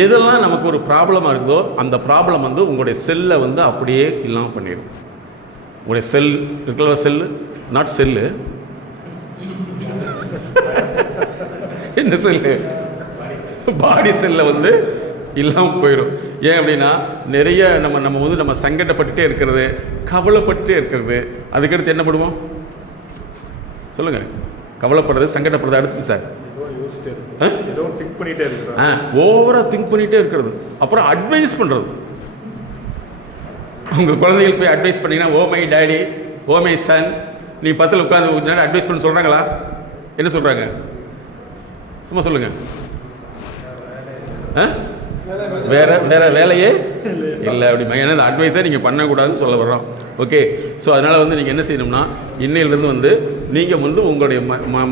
எதெல்லாம் நமக்கு ஒரு ப்ராப்ளமாக இருக்குதோ அந்த ப்ராப்ளம் வந்து உங்களுடைய செல்லை வந்து அப்படியே இல்லாமல் பண்ணிடும். உங்களுடைய செல் இருக்கிற செல்லு, நாட் செல்லு, என்ன செல்லு, பாடி செல்லை வந்து இல்லாமல் போயிடும். ஏன் அப்படின்னா நிறைய நம்ம வந்து நம்ம சங்கடப்பட்டுட்டே இருக்கிறது, கவலைப்பட்டுட்டே இருக்கிறது. அதுக்கடுத்து என்ன பண்ணுவோம் சொல்லுங்கள்? கவலைப்படுறது, சங்கடப்படுறது. அடுத்து சார் ஓவரா திங்க் பண்ணிகிட்டே இருக்கிறது. அப்புறம் அட்வைஸ் பண்ணுறது. உங்கள் குழந்தைகள் போய் அட்வைஸ் பண்ணிங்கன்னா, oh my daddy, oh my son, நீ 10ல் உட்காந்து அட்வைஸ் பண்ண சொல்கிறாங்களா? என்ன சொல்கிறாங்க? சும்மா சொல்லுங்க. வேற வேலையே இல்லை அப்படிமா. ஏன்னா இந்த அட்வைஸை நீங்கள் பண்ணக்கூடாதுன்னு சொல்ல வர்றோம். ஓகே, ஸோ அதனால் வந்து நீங்கள் என்ன செய்யணும்னா, இன்னையிலேருந்து வந்து நீங்கள் வந்து உங்களுடைய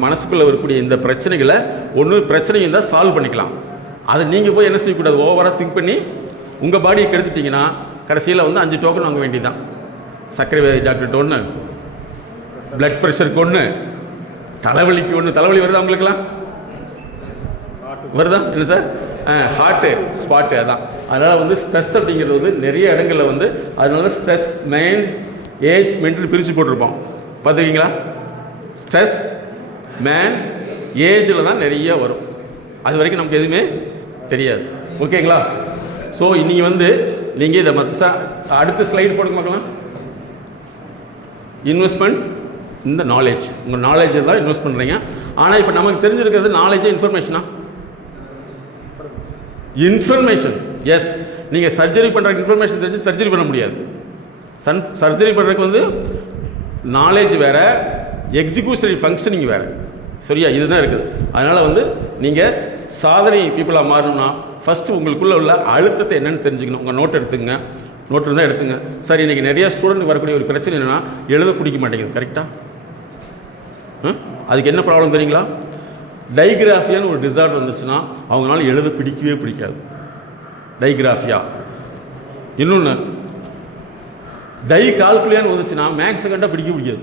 மனசுக்குள்ளே வரக்கூடிய இந்த பிரச்சனைகளை ஒன்று பிரச்சனை இருந்தால் சால்வ் பண்ணிக்கலாம். அதை நீங்கள் போய் என்ன செய்யக்கூடாது, ஓவராக திங்க் பண்ணி உங்கள் பாடியை கெடுத்துட்டிங்கன்னா கடைசியில் வந்து 5 டோக்கன் வாங்க வேண்டியதுதான். சர்க்கரை வியாதி டாக்டர்கிட்ட ஒன்று, பிளட் ப்ரெஷருக்கு ஒன்று, தலைவலிக்கு ஒன்று. தலைவலி வருதா உங்களுக்குலாம்? வருதா? என்ன சார்? Heart spot. அதான். அதனால் வந்து ஸ்ட்ரெஸ் அப்படிங்கிறது வந்து நிறைய இடங்களில் வந்து, அதனால ஸ்ட்ரெஸ் மெயின் ஏஜ் மென்டல் பிரித்து போட்டிருப்போம். பார்த்துருக்கீங்களா? ஸ்ட்ரெஸ் மேன் ஏஜில் தான் நிறைய வரும். அது வரைக்கும் நமக்கு எதுவுமே தெரியாது. ஓகேங்களா? ஸோ இன்னைக்கு வந்து நீங்கள் இதை அடுத்த ஸ்லைடு போடுங்க பார்க்கலாம். இன்வெஸ்ட்மெண்ட் இந்த நாலேஜ். உங்கள் நாலேஜ் தான் இன்வெஸ்ட் பண்ணுறீங்க. ஆனால் இப்போ நமக்கு தெரிஞ்சிருக்கிறது நாலேஜே இன்ஃபர்மேஷனா? இன்ஃபர்மேஷன். எஸ், நீங்கள் சர்ஜரி பண்ணுற இன்ஃபர்மேஷன் தெரிஞ்சு சர்ஜரி பண்ண முடியாது. சர்ஜரி பண்ணுறதுக்கு வந்து நாலேஜ் வேறு, எக்ஸிக்யூஷனரி ஃபங்க்ஷனிங் வேறு. சரியா? இதுதான் இருக்குது. அதனால் வந்து நீங்கள் சாதனை பீப்புளாக மாறணும்னா ஃபஸ்ட்டு உங்களுக்குள்ளே உள்ள அழுத்தத்தை என்னென்னு தெரிஞ்சுக்கணும். உங்கள் நோட் எடுத்துங்க. நோட் இருந்தால் எடுத்துங்க. சரி, இன்றைக்கி நிறையா ஸ்டூடெண்ட் வரக்கூடிய ஒரு பிரச்சனை என்னென்னா, எழுத பிடிக்க மாட்டேங்குது. கரெக்டாக? அதுக்கு என்ன ப்ராப்ளம் தெரியுங்களா? டைகிராஃபியான்னு ஒரு டிசார்டர் வந்துச்சுன்னா அவங்களால எழுத பிடிக்காது. டைகிராஃபியா. இன்னொன்று கால்குலியான்னு வந்துச்சுன்னா மேக்ஸை கண்டால் பிடிக்காது.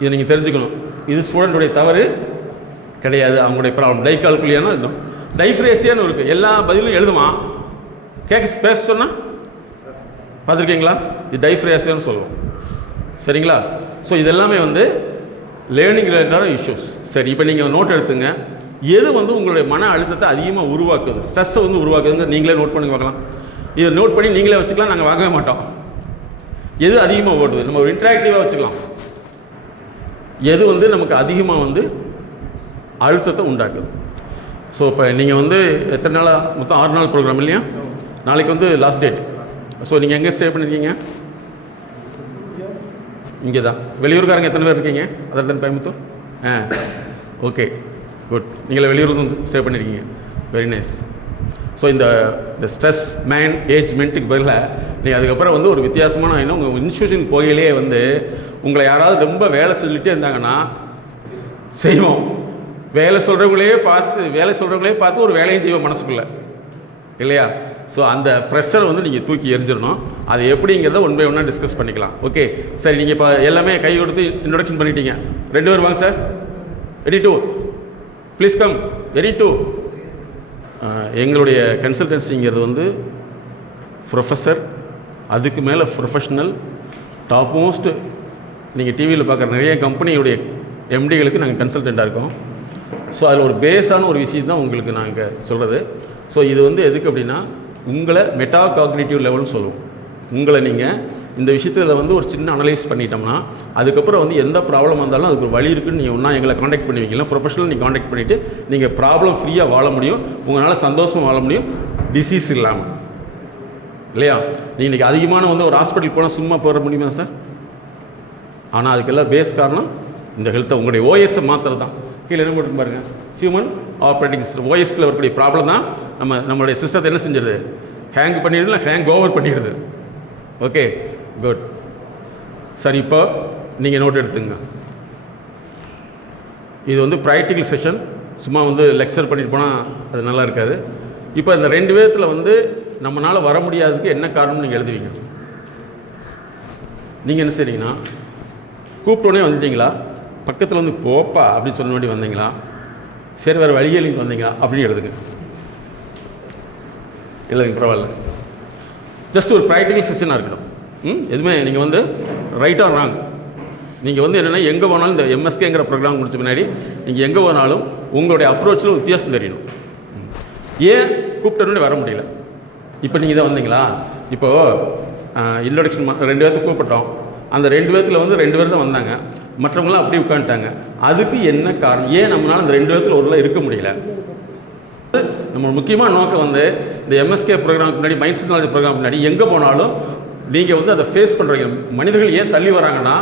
இதை நீங்கள் தெரிஞ்சுக்கணும். இது ஸ்டூடெண்ட்டுடைய தவறு கிடையாது, அவங்களுடைய ப்ராப்ளம். கால்குலியானா இருக்கும். டைஃப்ரேசியான்னு இருக்குது. எல்லா பதிலும் எழுதுவான், பேச சொன்னால் பார்த்துருக்கீங்களா? இது டைஃப்ரேசியான்னு சொல்லுவோம். சரிங்களா? ஸோ இதெல்லாமே வந்து லேர்னிங் ரிலேட்டடான இஷ்யூஸ். சரி, இப்போ நீங்கள் நோட் எடுத்துங்க. எது வந்து உங்களுடைய மன அழுத்தத்தை அதிகமாக உருவாக்குது, ஸ்ட்ரெஸ்ஸை வந்து உருவாக்குதுங்க, நீங்களே நோட் பண்ணி பார்க்கலாம். இதை நோட் பண்ணி நீங்களே வச்சுக்கலாம், நாங்கள் வாங்கவே மாட்டோம். எது அதிகமாக ஓடுது, நம்ம ஒரு இன்ட்ராக்டிவாக வச்சுக்கலாம். எது வந்து நமக்கு அதிகமாக வந்து அழுத்தத்தை உண்டாக்குது. ஸோ இப்போ நீங்கள் வந்து எத்தனை நாளாக, மொத்தம் 6 நாள் ப்ரோக்ராம் இல்லையா? நாளைக்கு வந்து லாஸ்ட் டேட். ஸோ நீங்கள் எங்கே ஸ்டே பண்ணியிருக்கீங்க? இங்கே தான். வெளியூர்காரங்க எத்தனை பேர் இருக்கீங்க? Other than Coimbatore? Okay, good. நீங்களே வெளியூர் வந்து ஸ்டே பண்ணியிருக்கீங்க. Very nice. ஸோ இந்த ஸ்ட்ரெஸ் மேனேஜ்மெண்ட்டுக்கு பதிலாக நீங்கள் அதுக்கப்புறம் வந்து ஒரு வித்தியாசமான இன்னும் உங்கள் இன்ஸ்டியூஷன் கோயிலே வந்து உங்களை யாராவது ரொம்ப வேலை சொல்லிகிட்டே இருந்தாங்கன்னா செய்வோம். வேலை சொல்கிறவங்களே பார்த்து ஒரு வேலையும் செய்வோம் மனசுக்குள்ளே, இல்லையா? ஸோ அந்த ப்ரெஷரை வந்து நீங்கள் தூக்கி எரிஞ்சிடணும். அது எப்படிங்கிறத 1 by 1 டிஸ்கஸ் பண்ணிக்கலாம். ஓகே, சரி. நீங்கள் இப்போ எல்லாமே கை கொடுத்து இன்ட்ரொடக்ஷன் பண்ணிட்டீங்க. 2 பேர் வாங்க sir. Very 2 please come. Very 2. எங்களுடைய கன்சல்டன்சிங்கிறது வந்து ப்ரொஃபஸர், அதுக்கு மேலே ப்ரொஃபஷ்னல், டாப் மோஸ்ட். நீங்கள் டிவியில் பார்க்குற நிறைய கம்பெனியுடைய எம்டிகளுக்கு நாங்கள் கன்சல்டண்ட்டாக இருக்கோம். ஸோ அதில் ஒரு பேஸான ஒரு விஷயம் தான் உங்களுக்கு நாங்கள் சொல்கிறது. ஸோ இது வந்து எதுக்கு அப்படின்னா, உங்களை மெட்டா காக்னிட்டிவ் லெவல்னு சொல்லுவோம். உங்களை நீங்கள் இந்த விஷயத்தில் வந்து ஒரு சின்ன அனலைஸ் பண்ணிட்டோம்னா அதுக்கப்புறம் வந்து எந்த ப்ராப்ளம் வந்தாலும் அதுக்கு ஒரு வழி இருக்குன்னு நீங்கள் ஒன்றா எங்களை காண்டாக்ட் பண்ணுவீங்களா, ப்ரொஃபஷனல் நீங்கள் காண்டாக்ட் பண்ணிவிட்டு நீங்கள் ப்ராப்ளம் ஃப்ரீயாக வாழ முடியும், உங்களால் சந்தோஷமாக வாழ முடியும், டிசீஸ் இல்லாமல், இல்லையா? நீங்கள் இன்றைக்கி அதிகமான வந்து ஒரு ஹாஸ்பிட்டல் போனால் சும்மா போட முடியுமா சார்? ஆனால் அதுக்கெல்லாம் பேஸ் காரணம் இந்த ஹெல்த்தை, உங்களுடைய ஓஎஸை மாத்திரம் தான். கீழே என்ன போட்டு பாருங்கள், ஹியூமன் ஆப்ரேட்டிங் சிஸ்டம், ஓஎஸ்கில் வரக்கூடிய ப்ராப்ளம் தான் நம்மளுடைய சிஸ்டத்தை என்ன செஞ்சிருது, ஹேங் பண்ணிடுது, இல்லை ஹேங் ஓவர் பண்ணிடுது. Okay, good. சரி, இப்போ நீங்கள் நோட் எடுத்துங்க. இது வந்து ப்ராக்டிக்கல் செஷன், சும்மா வந்து லெக்சர் பண்ணிட்டு போனால் அது நல்லா இருக்காது. இப்போ இந்த 2 விதத்தில் வந்து நம்மளால் வர முடியாததுக்கு என்ன காரணம்னு நீங்கள் எழுதுவீங்க. நீங்கள் என்ன செய்றீங்கன்னா, கூப்பிட்டோன்னே வந்துட்டீங்களா, பக்கத்தில் வந்து போப்பா அப்படின்னு சொன்ன வேண்டி வந்தீங்களா, சரி வேறு வழியே நீங்கள் வந்தீங்களா அப்படின்னு எழுதுங்க. எழுதுங்க, பரவாயில்ல. ஜஸ்ட் ஒரு ப்ராக்டிக்கல் செஷனாக இருக்கணும். எதுவுமே நீங்கள் வந்து ரைட் ஆர் ராங், நீங்கள் வந்து என்னென்னா எங்கே போனாலும் இந்த எம்எஸ்கேங்கிற ப்ரோக்ராம் முடிச்ச பின்னாடி நீங்கள் எங்கே போனாலும் உங்களுடைய அப்ரோச்சில் வித்தியாசம் தெரியணும். ஏன் கூப்பிட்டோன்னே வர முடியல, இப்போ நீங்கள் தான் வந்தீங்களா, இப்போது இன்ட்ரொடக்ஷன் 2 பேர்த்துக்கு கூப்பிட்டோம், அந்த 2 பேர்த்தில் வந்து 2 பேர் தான் வந்தாங்க, மற்றவங்களாம் அப்படியே உட்காந்துட்டாங்க. அதுக்கு என்ன காரணம், ஏன் நம்மளால் அந்த 2 பேர்த்தில் ஒருல இருக்க முடியல. நம்ம முக்கியமான நோக்கம் வந்து இந்த எம்எஸ்கே ப்ரோக்ராமுக்கு முன்னாடி, மைண்ட் செட் நாலேஜ் ப்ரோக்ராம் முன்னாடி எங்கே போனாலும் நீங்கள் வந்து அதை ஃபேஸ் பண்ணுறீங்க. மனிதர்கள் ஏன் தள்ளி வராங்கன்னா,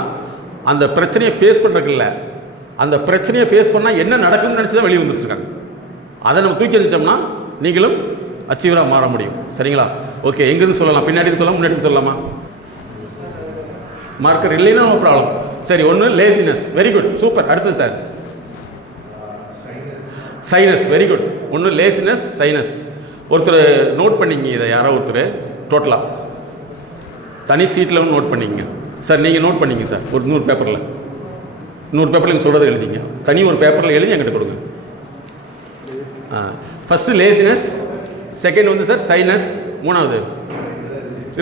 அந்த பிரச்சனையை ஃபேஸ் பண்ணுறதுக்கு இல்லை, அந்த பிரச்சனையை ஃபேஸ் பண்ணால் என்ன நடக்கும்னு நினச்சி தான் வெளியே வந்துட்டுருக்காங்க. அதை நம்ம தூக்கி எறிஞ்சிட்டோம்னா நீங்களும் அச்சீவராக மாற முடியும். சரிங்களா? ஓகே, எங்கேருந்து சொல்லலாம், பின்னாடி சொல்லலாம், முன்னாடி சொல்லலாமா? மார்க்கர் இல்லைன்னா நோ ப்ராப்ளம். சரி, ஒன்று லேசினஸ், வெரி குட், சூப்பர். அடுத்து சார் சைனஸ், வெரி குட். ஒன்று லேசினஸ், சைனஸ். ஒருத்தர் நோட் பண்ணிங்க, இதை யாரோ ஒருத்தர் டோட்டலாக தனி சீட்டில் நோட் பண்ணிங்க சார். நீங்கள் நோட் பண்ணிங்க சார், ஒரு 100 பேப்பரில் 100 பேப்பரில் நீங்கள் சொல்கிறத எழுதிங்க, தனி ஒரு பேப்பரில் எழுதி என்கிட்ட கொடுங்க. ஃபஸ்ட்டு லேசினஸ், செகண்ட் வந்து சார் சைனஸ், 3வது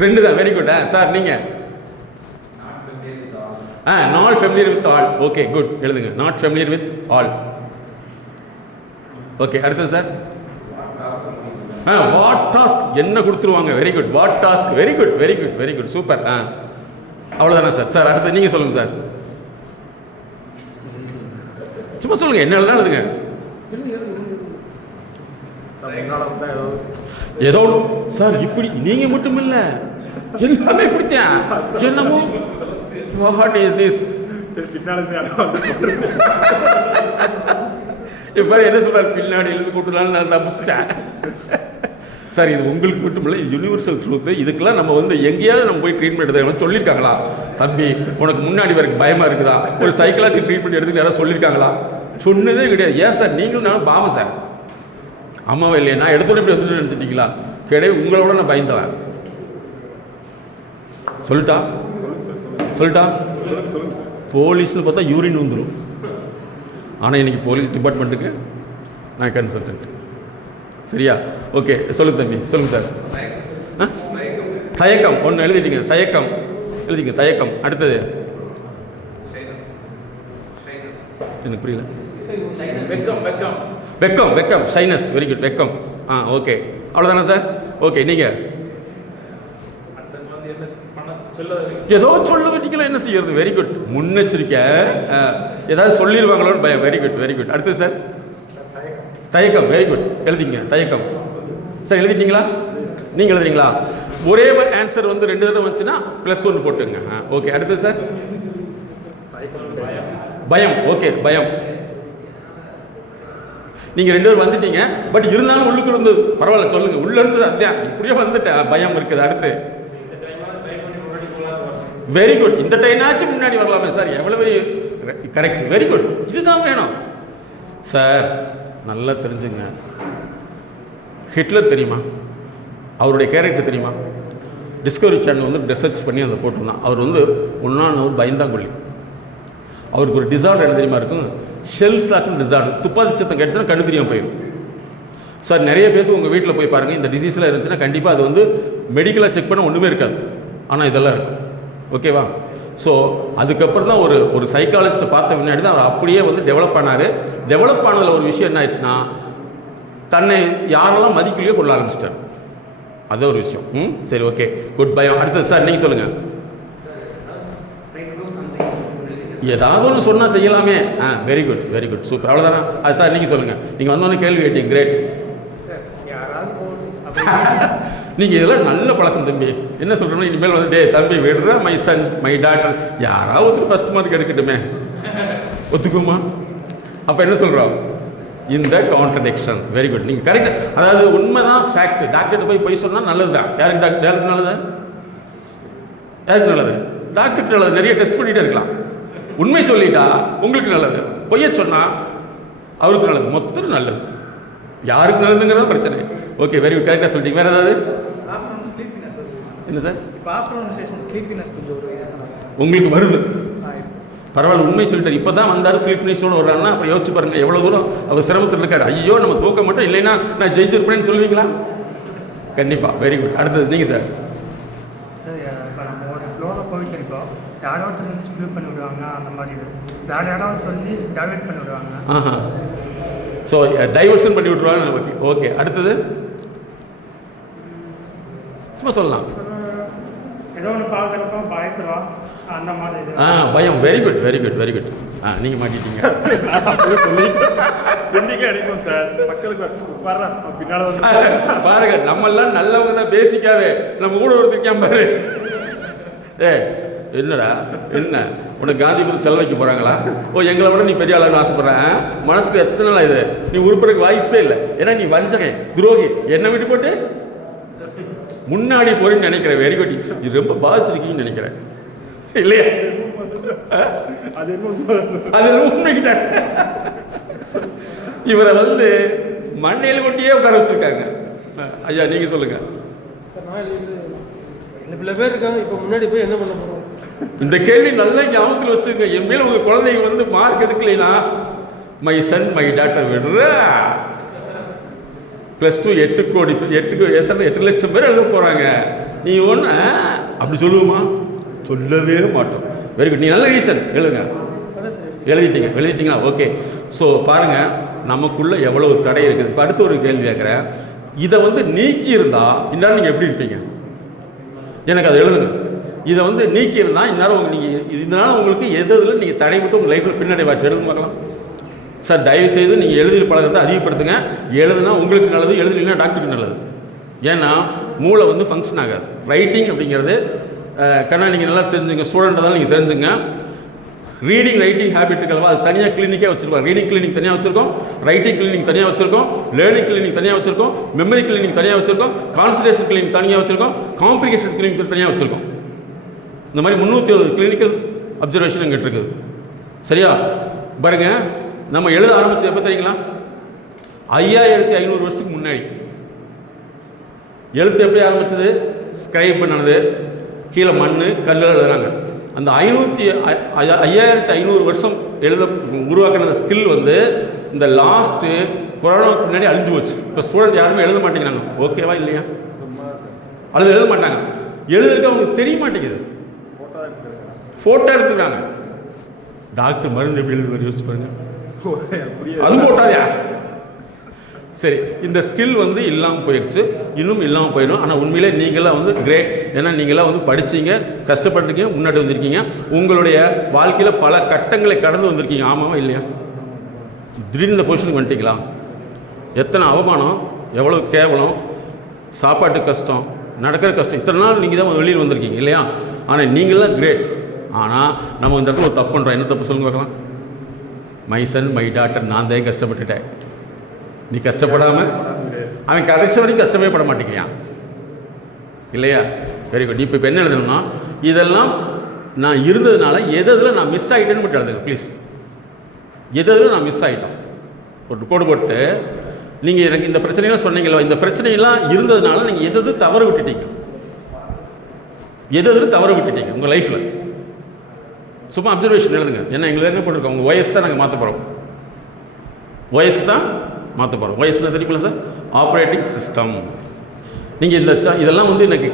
2 தான். Very good. சார் நீங்கள் not familiar with all. Okay, good, எழுதுங்க, not familiar with all. Okay, அடுத்தது சார் வாட் டாஸ்க், என்ன கொடுத்துருவாங்க. Very good, what task, very good, very good, very good, super. அவ்வளோதானே sir? Sir அடுத்து நீங்கள் சொல்லுங்கள் சார், சும்மா சொல்லுங்கள், என்ன எழுதுனா எழுதுங்க. ஏதோ சார் இப்படி நீங்கள் மட்டும் இல்லை, எல்லாமே இப்படித்தான். என்னமோ வாட் இஸ் திஸ், இப்போ என்ன சொல்றாரு, பின்னாடி எழுந்து கூப்பிட்டுனாலும் நான் தப்பிச்சிட்டேன். சார் இது உங்களுக்கு மட்டும் இல்லை, இது யூனிவர்சல் ட்ரூத். இதுக்கெல்லாம் நம்ம வந்து எங்கேயாவது நம்ம போய் ட்ரீட்மெண்ட் எடுத்து சொல்லியிருக்காங்களா, தம்பி உனக்கு முன்னாடி வரைக்கும் பயமாக இருக்குதா, ஒரு சைக்கலாஜிக்கல் ட்ரீட்மெண்ட் எடுத்துக்கிட்டு யாராவது சொல்லியிருக்காங்களா? சொன்னதே கிடையாது. ஏன் சார் நீங்களும் நானும் பாவம் சார், அம்மாவை இல்லையா நான் எடுத்துகிட்டு இப்படி வந்துட்டு நினச்சிட்டிங்களா? கிடையாது, உங்களோட நான் பயந்தவன். சொல்லிட்டா போலீஸ்னு பார்த்தா யூரின் வந்துடும். ஆனால் இன்றைக்கி போலீஸ் டிபார்ட்மெண்ட்டுக்கு நான் கன்சல்டன்ட். சரியா? ஓகே, சொல்லுங்க தம்பி, சொல்லுங்கள் சார். தயக்கம் ஒன்று எழுதிட்டீங்க, தயக்கம் எழுதிங்க, தயக்கம். அடுத்தது எனக்கு புரியல. வெக்கம், வெக்கம், சைனஸ், வெரி குட், வெக்கம். ஓகே, அவ்வளோதானே சார்? ஓகே, நீங்கள் ஏதோ சொல்ல வச்சிக்கலாம், என்ன செய்யறது? வெரி குட், முன்னெச்சரிக்கை. ஏதாவது சொல்லிடுவாங்களோன்னு பயம். Very good, very good. அடுத்து சார் தயக்கம், வெரி குட், எழுதிங்க, தயக்கம். சார் எழுதிட்டீங்களா? நீங்கள் எழுதுறீங்களா? ஒரே ஆன்சர் வந்து 2 தடவை வந்துச்சுன்னா +1 போட்டுங்க. ஓகே, அடுத்து சார் பயம். ஓகே, பயம். நீங்கள் 2 பேர் வந்துட்டீங்க, பட் இருந்தாலும் உள்ளுக்கு இருந்தது. பரவாயில்ல, சொல்லுங்க, உள்ள இருந்தது அதான், இப்படியே வந்துட்டேன், பயம் இருக்குது. அடுத்து வெரி குட், இந்த டைம்னாச்சும் முன்னாடி வரலாமே சார், எவ்வளவு கரெக்ட், வெரி குட், இதுதான் வேணும் சார். நல்லா தெரிஞ்சுங்க, ஹிட்லர் தெரியுமா? அவருடைய கேரக்டர் தெரியுமா? டிஸ்கவரி சேனல் வந்து ரிசர்ச் பண்ணி அதை போட்டிருந்தான். அவர் வந்து ஒரு பயந்தாங்கொல்லி. அவருக்கு ஒரு டிசார்டர் என்ன தெரியுமா இருக்கும்? ஷெல் சாக்குன்னு டிசார்டர். துப்பாக்கி சத்தம் கேட்டுச்சுன்னா கண்ணு தெரியாமல் போயிடும் சார். நிறைய பேருக்கு உங்கள் வீட்டில் போய் பாருங்கள், இந்த டிசீஸ்லாம் இருந்துச்சுன்னா கண்டிப்பாக அது வந்து மெடிக்கலாக செக் பண்ண ஒன்றுமே இருக்காது, ஆனால் இதெல்லாம் இருக்கும். ஓகேவா? ஸோ அதுக்கப்புறம் தான் ஒரு சைக்காலஜிஸ்ட்டை பார்த்த முன்னாடி தான் அவர் அப்படியே வந்து டெவலப் பண்ணார். டெவலப் ஆனதில் ஒரு விஷயம் என்ன ஆயிடுச்சுன்னா, தன்னை யாரெல்லாம் மதிக்கலையோ கொள்ள ஆரம்பிச்சிட்டார். அது ஒரு விஷயம். சரி, ஓகே, குட், பயம். அடுத்தது சார் நீங்கள் சொல்லுங்கள். ஏதாவது ஒன்று சொன்னால் செய்யலாமே. Very good, very good, super, அவ்வளோதானா? அது சார் நீங்கள் சொல்லுங்கள். நீங்கள் வந்தோடனே கேள்வி கேட்டீங்க, கிரேட். நீங்கள் இதெல்லாம் நல்ல பழக்கம் தம்பி. என்ன சொல்கிறோன்னா, இனிமேல் வந்து டே தம்பி விடுற, மை சன், மை டாட்டர், யாராவது ஃபர்ஸ்ட் மார்க் எடுக்கட்டுமே, ஒத்துக்குமா? அப்போ என்ன சொல்கிறோம்? இந்த கான்ட்ரடிக்ஷன். Very good. நீங்கள் கரெக்டாக, அதாவது உண்மைதான், ஃபேக்ட். டாக்டர்கிட்ட போய் சொன்னால் நல்லது தான். யாருக்கு யாருக்கு நல்லது? யாருக்கு நல்லது? டாக்டருக்கு நல்லது. நிறைய டெஸ்ட் பண்ணிகிட்டே இருக்கலாம். உண்மை சொல்லிட்டா உங்களுக்கு நல்லது, பொய்ய சொன்னால் அவருக்கு நல்லது, மொத்தத்தில் நல்லது. யாருக்கு நல்லதுங்கிறது பிரச்சனை. ஓகே, வெரி குட், கரெக்டாக சொல்லிட்டீங்க. வேறு ஏதாவது? என்ன சார் உங்களுக்கு வருது? பரவாயில்ல, உண்மை சொல்லிட்டார். இப்போ தான் வந்தார், ஸ்லீப்னஸோடு வர்றாங்கன்னா அப்புறம் யோசிச்சு பாருங்கள் எவ்வளோ தூரம் அவர் சிரமத்தில் இருக்காரு. ஐயோ நம்ம தூக்க மட்டும் இல்லைன்னா நான் ஜெயிச்சிருப்பேன்னு சொல்லுவீங்களா? கண்டிப்பாக. Very good. அடுத்தது நீங்கள் சார். சார் இப்போ நம்ம ஒரு ஃப்ளோவில் போயிட்டு இருக்கோம், யாராவது சொல்லி ஸ்லீப் பண்ணி விடுவாங்க, அந்த மாதிரி வேறு யாராவது சொல்லி டைவர்ட் பண்ணி விடுவாங்க. ஸோ டைவர்ஷன் பண்ணி விட்ருவாங்க. Okay okay. அடுத்தது சும்மா சொல்லலாம். ஏதோ ஒன்று பார்க்குறப்போ பயப்படுவான், அந்த மாதிரி. பயம். Very good very good very good. நீங்கள் மாட்டிட்டீங்க. அடிக்கும் சார் மக்களுக்கு பின்னால் பாருங்க, நம்மெல்லாம் நல்லவங்க தான் பேசிக்காவே. நம்ம கூட ஒருத்தருக்கேன் பாரு, என்னடா என்ன உனக்கு காந்தி பற்றி செலவைக்க போகிறாங்களா? ஓ, எங்களை விட நீ பெரிய ஆளான்னு ஆசைப்படுறேன். மனசுக்கு எத்தனை நாள் இது? நீ உருப்புறதுக்கு வாய்ப்பே இல்லை. ஏன்னா நீ வஞ்சகை, துரோகி. என்ன விட்டு போட்டு முன்னாடி போறேன்னு நினைக்கிறேன். Very good. இது ரொம்ப பாதிச்சிருக்கீங்கன்னு நினைக்கிறேன், இல்லையா? அது உண்மைக்கிட்ட இவரை மண்ணையில் கொட்டியே உட்கார வச்சிருக்காங்க. ஐயா நீங்க சொல்லுங்க. பேர் இருக்காங்க, இப்போ முன்னாடி போய் என்ன பண்ண போறோம்? இந்த கேள்வி நல்லா ஞாபகத்தில் வச்சுங்க. என் மேல உங்க குழந்தைங்க மார்க் எடுக்கலைன்னா மை சன் மை டாட்டர் விடுற +2 8 லட்சம் பேர் எழுத போறாங்க. நீ ஒன்று அப்படி சொல்லுவோமா? சொல்லவே மாட்டோம். Very good. நீ நல்ல ரீசன் எழுதுங்க. எழுதிட்டீங்களா? ஓகே. ஸோ பாருங்க, நமக்குள்ள எவ்வளவு தடை இருக்குது. இப்போ அடுத்த ஒரு கேள்வி கேட்குறேன். இதை நீக்கி இருந்தா இந்நேரம் நீங்கள் எப்படி இருப்பீங்க? எனக்கு அதை எழுதுங்க. இதை நீக்கி இருந்தா இந்நேரம் நீங்கள் இதனால உங்களுக்கு எதில் நீங்கள் தடை விட்டு உங்கள் லைஃப்பில் பின்னடைவாச்சு எழுத பார்க்கலாம். சார் தயவு செய்து நீங்கள் எழுதி பழக்கத்தை அதிகப்படுத்துங்க. எழுதுனா உங்களுக்கு நல்லது, எழுதுனா டாக்டருக்கு நல்லது. ஏன்னா மூளை ஃபங்க்ஷன் ஆகாது. ரைட்டிங் அப்படிங்கிறது கண்ணா நீங்கள் நல்லா தெரிஞ்சுங்க, ஸ்டூடெண்ட் தான் நீங்கள் தெரிஞ்சுங்க. ரீடிங் ரைட்டிங் ஹேபிட் இருக்கல்வா, அது தனியாக கிளினிக்கே வச்சுருக்கோம். ரீடிங் கிளினிக் தனியாக வச்சுருக்கோம், ரைட்டிங் கிளினிக் தனியாக வச்சுருக்கோம், லேர்னிங் கிளினிக் தனியாக வச்சுருக்கோம், மெமரி கிளினிக் தனியாக வச்சுருக்கோம், கான்சன்ட்ரேஷன் கிளினிக் தனியாக வச்சுருக்கோம், காம்ப்ளிகேஷன் கிளினிக் தனியாக வச்சுருக்கோம். இந்த மாதிரி 320 கிளினிக்கல் அப்சர்வேஷன் எங்கிட்ட இருக்குது. சரியா? பாருங்க, நம்ம எழுத ஆரம்பிச்சது எப்போ தெரியுங்களா? 5500 வருஷத்துக்கு முன்னாடி. எழுத்து எப்படி ஆரம்பிச்சது? ஸ்கிரைப் பண்ணது, கீழே மண் கல்லில் எழுதுறாங்க. அந்த 5500 வருஷம் எழுத உருவாக்கின ஸ்கில் இந்த லாஸ்ட்டு கொரோனாவுக்கு முன்னாடி அழிஞ்சு போச்சு. இப்போ ஸ்டூடெண்ட் யாருமே எழுத மாட்டேங்கிறாங்க. ஓகேவா இல்லையா? அது எழுத மாட்டாங்க. எழுதுறதுக்கு அவங்களுக்கு தெரிய மாட்டேங்குது. ஃபோட்டோ எடுத்துக்கிறாங்க. டாக்டர் மருந்து எப்படி எழுதுவார் யோசிச்சு பாருங்க. அது போட்டாதா? சரி, இந்த ஸ்கில் இல்லாமல் போயிடுச்சு, இன்னும் இல்லாமல் போயிடும். ஆனால் உண்மையிலே நீங்களாம் கிரேட். ஏன்னா நீங்களாம் படிச்சீங்க, கஷ்டப்பட்டுருக்கீங்க, முன்னாடி வந்திருக்கீங்க. உங்களுடைய வாழ்க்கையில் பல கட்டங்களை கடந்து வந்திருக்கீங்க. ஆமாவா இல்லையா? திடீர்னு இந்த பொசிஷனுக்கு வந்துட்டீங்களா? எத்தனை அவமானம், எவ்வளோ கேவலம், சாப்பாட்டு கஷ்டம், நடக்கிற கஷ்டம், இத்தனை நாள் நீங்கள் தான் வெளியில் வந்திருக்கீங்க இல்லையா? ஆனால் நீங்களாம் கிரேட். ஆனால் நம்ம இந்த இடத்துல ஒரு தப்பு பண்ணுறோம். என்ன தப்பு சொல்லுங்க பார்க்கலாம்? மை சன் மை டாட்டர், நான் தான் கஷ்டப்பட்டுட்டேன், நீ கஷ்டப்படாமல். அவன் கடைசி வரைக்கும் கஷ்டமே பட மாட்டேங்கிறான் இல்லையா? Very good. இப்போ என்ன எழுதணும்னா, இதெல்லாம் நான் இருந்ததுனால எதில் நான் மிஸ் ஆகிட்டேன்னு மட்டும் எழுதுங்க ப்ளீஸ். எதில் நான் மிஸ் ஆகிட்டோம் ஒரு கோடு போட்டு, நீங்கள் எனக்கு இந்த பிரச்சனையெல்லாம் சொன்னீங்களோ, இந்த பிரச்சனையெல்லாம் இருந்ததுனால நீங்கள் எது தவறு விட்டுட்டீங்க, எது தவறு விட்டுட்டீங்க உங்கள் லைஃப்பில். சும்மா அப்சர்வேஷன் எழுதுங்க. ஏன்னா எங்களுக்கு என்ன போட்டிருக்கோம், உங்கள் வயசு தான் நாங்கள் மாற்ற போகிறோம். வயசு தான் மாற்ற போகிறோம். வயசுன்னு தெரியுங்களா சார்? Operating system. நீங்கள் இதெல்லாம் எனக்கு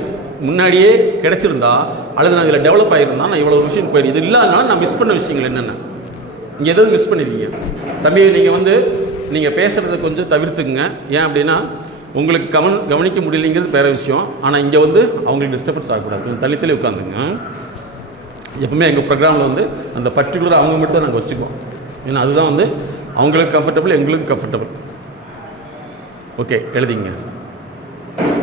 முன்னாடியே கிடைச்சிருந்தா, அல்லது நான் இதில் டெவலப் ஆகியிருந்தா நான் இவ்வளோ விஷயம் போயிடும். இது இல்லாதனால நான் மிஸ் பண்ண விஷயங்கள் என்னென்ன, நீங்கள் எதாவது மிஸ் பண்ணியிருக்கீங்க. தம்பி நீங்கள் நீங்கள் பேசுகிறத கொஞ்சம் தவிர்த்துக்குங்க. ஏன் அப்படின்னா உங்களுக்கு கவனிக்க முடியலைங்கிறது வேறு விஷயம். ஆனால் இங்கே அவங்களுக்கு டிஸ்டர்பன்ஸ் ஆகக்கூடாது. கொஞ்சம் தள்ளி உட்காந்துங்க. எப்பவுமே எங்கள் ப்ரோக்ராமில் அந்த பர்டிகுலர் அவங்க மட்டும் தான் நாங்கள் வச்சுக்குவோம். ஏன்னா அதுதான் அவங்களுக்கு கம்ஃபர்டபுள், எங்களுக்கு கம்ஃபர்டபுள். ஓகே, எழுதிங்க.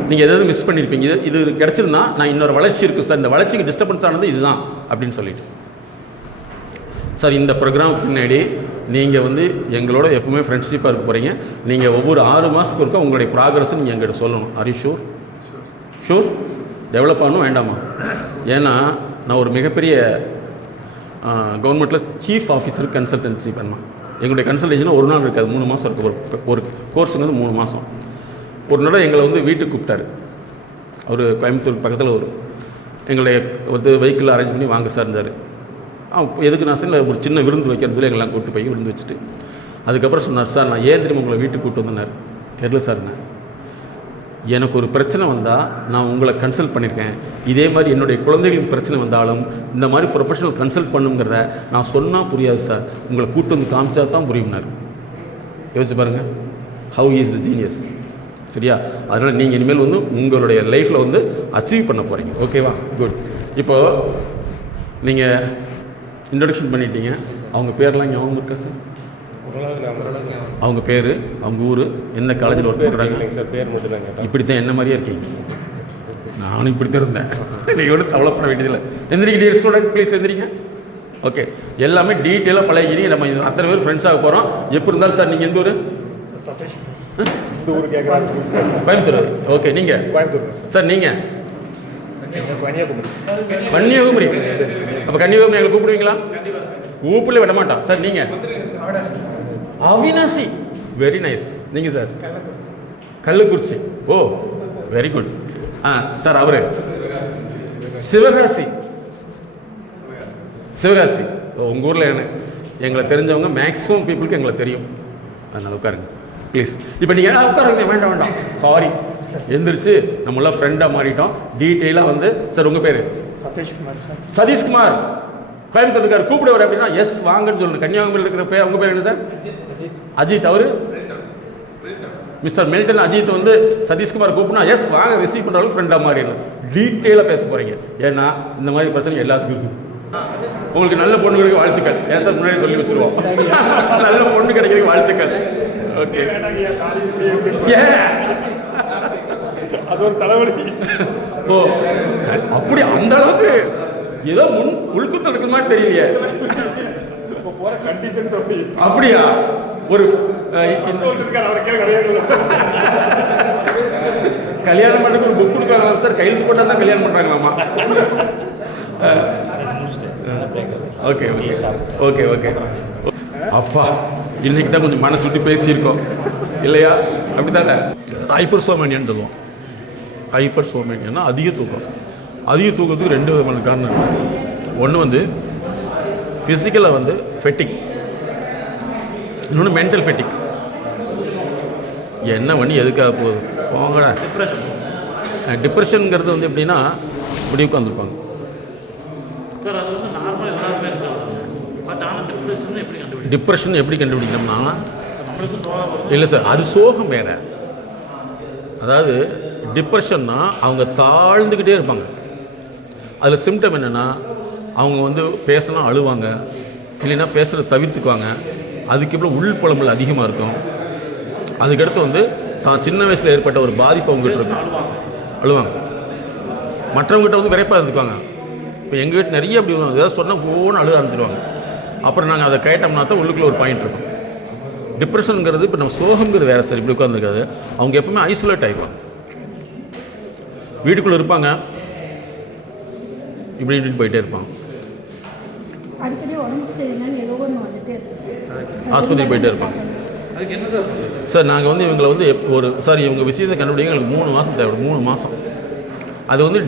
நீங்கள் எதாவது மிஸ் பண்ணியிருப்பீங்க. இது கிடச்சிருந்தா நான் இன்னொரு வளர்ச்சி இருக்குது சார், இந்த வளர்ச்சிக்கு டிஸ்டர்பன்ஸ் ஆனது இதுதான் அப்படின்னு சொல்லிட்டு. சார் இந்த ப்ரோக்ராமுக்கு முன்னாடி நீங்கள் வந்து எங்களோட எப்பவுமே ஃப்ரெண்ட்ஷிப்பாக இருக்க போகிறீங்க. நீங்கள் ஒவ்வொரு 6 மாதத்துக்கு ஒருக்கா உங்களுடைய ப்ராக்ரஸை நீங்கள் எங்கிட்ட சொல்லணும். Are you sure? Sure? Develop பண்ணணும் வேண்டாமா? ஏன்னா நான் ஒரு மிகப்பெரிய கவர்மெண்ட்டில் சீஃப் ஆஃபீஸர் கன்சல்டன்சி பண்ணேன். எங்களுடைய கன்சல்டேஷன் ஒரு நாள் இருக்காது, 3 மாதம் இருக்குது. ஒரு கோர்ஸுங்கிறது 3 மாதம். ஒரு நாள் எங்களை வந்து வீட்டுக்கு கூப்பிட்டாரு. அவர் கோயம்புத்தூர் பக்கத்தில் எங்களுடைய வெஹிக்கிள் அரேஞ்ச் பண்ணி வாங்க சார் இருந்தார். எதுக்கு நான் சார் ஒரு சின்ன விருந்து வைக்கிறேன்னு சொல்லி எங்கெல்லாம் கூப்பிட்டு போய் விருந்து வச்சுட்டு அதுக்கப்புறம் சொன்னார், சார் நான் ஏன் தெரியுமா உங்களை வீட்டுக்கு கூப்பிட்டு வந்தேன்னார். தெரியல சார்ண்ணே, எனக்கு ஒரு பிரச்சனை வந்தால் நான் உங்களை கன்சல்ட் பண்ணியிருக்கேன். இதே மாதிரி என்னுடைய குழந்தைகளுக்கு பிரச்சனை வந்தாலும் இந்த மாதிரி ப்ரொஃபஷனல் கன்சல்ட் பண்ணுங்கிறத நான் சொன்னால் புரியாது சார், உங்களை கூப்பிட்டு வந்து காமிச்சா தான் புரியும்னார். யோசிச்சு பாருங்கள், ஹவு இஸ் த ஜீனியஸ். சரியா? அதனால் நீங்கள் இனிமேல் வந்து உங்களுடைய லைஃப்பில் வந்து அச்சீவ் பண்ண போகிறீங்க. ஓகேவா? குட். இப்போது நீங்கள் இன்ட்ரடக்ஷன் பண்ணிட்டீங்க. அவங்க பேர்லாம் ஞாபகம் இருக்கா சார்? அவங்க பேர், அவங்க ஊர், எந்த காலேஜில் ஒர்க் பண்ணுறாங்க சார்? பேர் மட்டும் தாங்க. இப்படி தான் என்ன மாதிரியே இருக்கீங்க. நானும் இப்படி தான் இருந்தேன். நீங்கள் ஒன்றும் கவலைப்பட வேண்டியதில்லை. எந்திரிங்க டியர் ஸ்டூடெண்ட், ப்ளீஸ் எந்திரிங்க. ஓகே, எல்லாமே டீட்டெயிலாக பழகிறீங்க. நம்ம அத்தனை பேர் ஃப்ரெண்ட்ஸாக போகிறோம். எப்படி இருந்தாலும் சார் நீங்கள் எந்த ஊர்? கோயம்புத்தூர். ஓகே, நீங்கள் கோயம்புத்தூர் சார். நீங்கள் கன்னியாகுமரி. கன்னியாகுமரி. அப்போ கன்னியாகுமரி எங்களை கூப்பிடுவீங்களா? கூப்பிடல விட மாட்டான் சார். நீங்கள் அவினாசி. Very nice. நீங்கள் sir? Kallakurichi. Oh, very good. Sir அவரு சிவகாசி. சிவகாசி. உங்கள் ஊரில் எங்களை தெரிஞ்சவங்க மேக்ஸிமம் பீப்புளுக்கு எங்களை தெரியும். அதனால் உட்காருங்க ப்ளீஸ். இப்போ நீங்கள் உட்காருங்க. வேண்டாம் சாரி. எந்திரிச்சு நம்மளாம் ஃப்ரெண்டாக மாறிட்டோம். டீட்டெயிலாக வந்து சார் உங்கள் பேர்? சதீஷ்குமார் சார். சதீஷ்குமார். கோயம்புத்தூர் இருக்கார், கூப்பிடுவார் அப்படின்னா எஸ் வாங்கன்னு சொல்லணும். கன்னியாகுமரியில் இருக்கிற பேர், உங்கள் பேர் என்ன சார்? அஜித். அவர் மிஸ்டர் மில்டன். அஜித் வந்து சதீஷ்குமார் கூப்பிடணும், எஸ் வாங்க ரிசீவ் பண்ணுற அளவுக்கு ஃப்ரெண்டாக மாறிடணும். டீட்டெயிலாக பேச போகிறீங்க. ஏன்னா இந்த மாதிரி பிரச்சனை எல்லாத்துக்கும் இருக்குது. உங்களுக்கு நல்ல பொண்ணு கிடைக்க வாழ்த்துக்கள். ஏன் சார் முன்னாடி சொல்லி வச்சுருவோம். நல்ல பொண்ணு கிடைக்கிறதுக்கு வாழ்த்துக்கள். ஓகே. அது ஒரு தலைவலி. ஓ, அப்படி அந்த அளவுக்கு ஏதோ உள்குத்தல் இருக்கிற மாதிரி தெரியலையே. அப்படியா? ஒரு கல்யாணம் பண்ணுறதுக்கு ஒரு புக் கொடுக்குறாங்களா சார்? கையில் போட்டால் தான் கல்யாணம் பண்ணுறாங்களாமா? Okay okay okay. அப்பா, இன்னைக்கு தான் கொஞ்சம் மனசு விட்டு பேசியிருக்கோம் இல்லையா? அப்படி தானே? ஹைப்பர் சோமேனியான்னு சொல்லுவோம். ஹைப்பர் சோமேனியானா அதிக தூக்கம். அதிக தூக்கத்துக்கு 2 விதமான காரணம் இருக்குது. ஒன்று வந்து ஃபிசிக்கலாக வந்து ஃபெட்டிக், இன்னொன்று மென்டல் ஃபெட்டிக். என்ன பண்ணி எதுக்காக போகுது போங்கடா. டிப்ரெஷனுங்கிறது வந்து எப்படின்னா இப்படி உட்காந்துருப்பாங்க. டிப்ரெஷன் எப்படி கண்டுபிடிக்கணும்னா, இல்லை சார், அது சோகம் வேறு. அதாவது டிப்ரெஷன்னா அவங்க தாழ்ந்துக்கிட்டே இருப்பாங்க. அதில் சிம்டம் என்னென்னா, அவங்க வந்து பேசினா அழுவாங்க, இல்லைன்னா பேசுகிறத தவிர்த்துக்குவாங்க. அதுக்கு இப்போ உள்புலம்பல் அதிகமாக இருக்கும். அதுக்கடுத்து வந்து தான் சின்ன வயசில் ஏற்பட்ட ஒரு பாதிப்பு அவங்ககிட்ட இருக்கும், அழுவாங்க. மற்றவங்ககிட்ட வந்து விரைப்பாக இருந்துக்குவாங்க. இப்போ எங்கள் வீட்டு நிறைய அப்படி ஏதாவது சொன்னால் போன்னு அழுக ஆரம்பிச்சிடுவாங்க. அப்புறம் நாங்கள் அதை கேட்டோம்னா தான் உள்ளுக்குள்ளே ஒரு பாயிண்ட் இருக்கும். டிப்ரெஷனுங்கிறது இப்போ நம்ம சோகங்கிறது வேறு சார். இப்படி உட்காந்துருக்காது. அவங்க எப்பவுமே ஐசோலேட் ஆகிடுவாங்க. வீட்டுக்குள்ளே இருப்பாங்க, இப்படி இப்படி போயிட்டே இருப்பாங்க. ஆஸ்பத்திரி போயிட்டே இருப்பாங்க. சார் நாங்கள் வந்து இவங்களை வந்து சார் இவங்க விஷயத்தை கண்டுபிடிங்க எங்களுக்கு 3 மாதம் தேவை. 3 மாதம். அது வந்து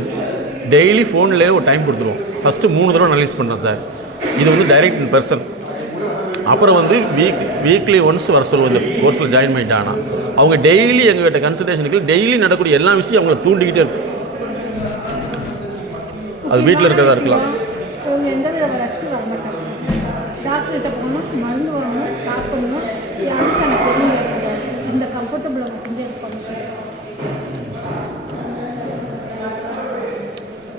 டெய்லி ஃபோன்லேயே ஒரு டைம் கொடுத்துருவோம். ஃபஸ்ட்டு 3 தடவை அனலைஸ் பண்ணுறேன் சார். இது வந்து டைரக்ட் இன் பர்சன். அப்புறம் வந்து வீக்லி ஒன்ஸ் வர சொல்லுவோம். இந்த கோர்ஸில் ஜாயின் பண்ணிட்டாங்கன்னா அவங்க டெய்லி எங்கள்கிட்ட கன்சல்டேஷனுக்கு டெய்லி நடக்கக்கூடிய எல்லா விஷயம் அவங்கள தூண்டிக்கிட்டே இருக்கும். அது வீட்டில் இருக்கிறதா இருக்கலாம்.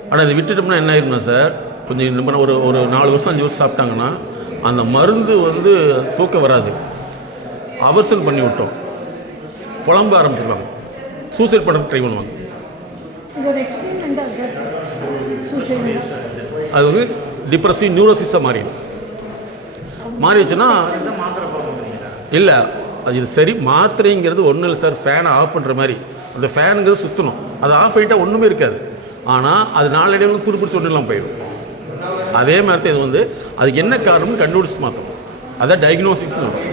ஆனால் இதை விட்டுட்டோம்னா என்ன ஆயிருமா சார், கொஞ்சம் நம்ம ஒரு 4 வருஷம் 5 வருஷம் சாப்பிட்டாங்கன்னா அந்த மருந்து வந்து தூக்கம் வராது. அவசரம் பண்ணி விட்டோம், புலம்ப ஆரம்பிச்சிருவாங்க, சூசைட் பண்ணுறதுக்கு ட்ரை பண்ணுவாங்க. அது வந்து டிப்ரெசிவ் நியூரோசிஸாக மாறிடுச்சுன்னா இல்லை இது சரி, மாத்திரைங்கிறது ஒன்றும் இல்லை சார். ஃபேனை ஆஃப் பண்ணுற மாதிரி அந்த ஃபேனுங்கிறது சுற்றணும். அதை ஆஃப் பண்ணிட்டால் ஒன்றுமே இருக்காது. ஆனால் அது நாளடைவில் துருப்பிடிச்சு ஒன்றுலாம் போயிடும். அதே மாதிரி தான் இது அதுக்கு என்ன காரணம்னு கண்டுபிடிச்சி மாற்றணும். அதான் டயக்னோசிஸ்னு வரும்.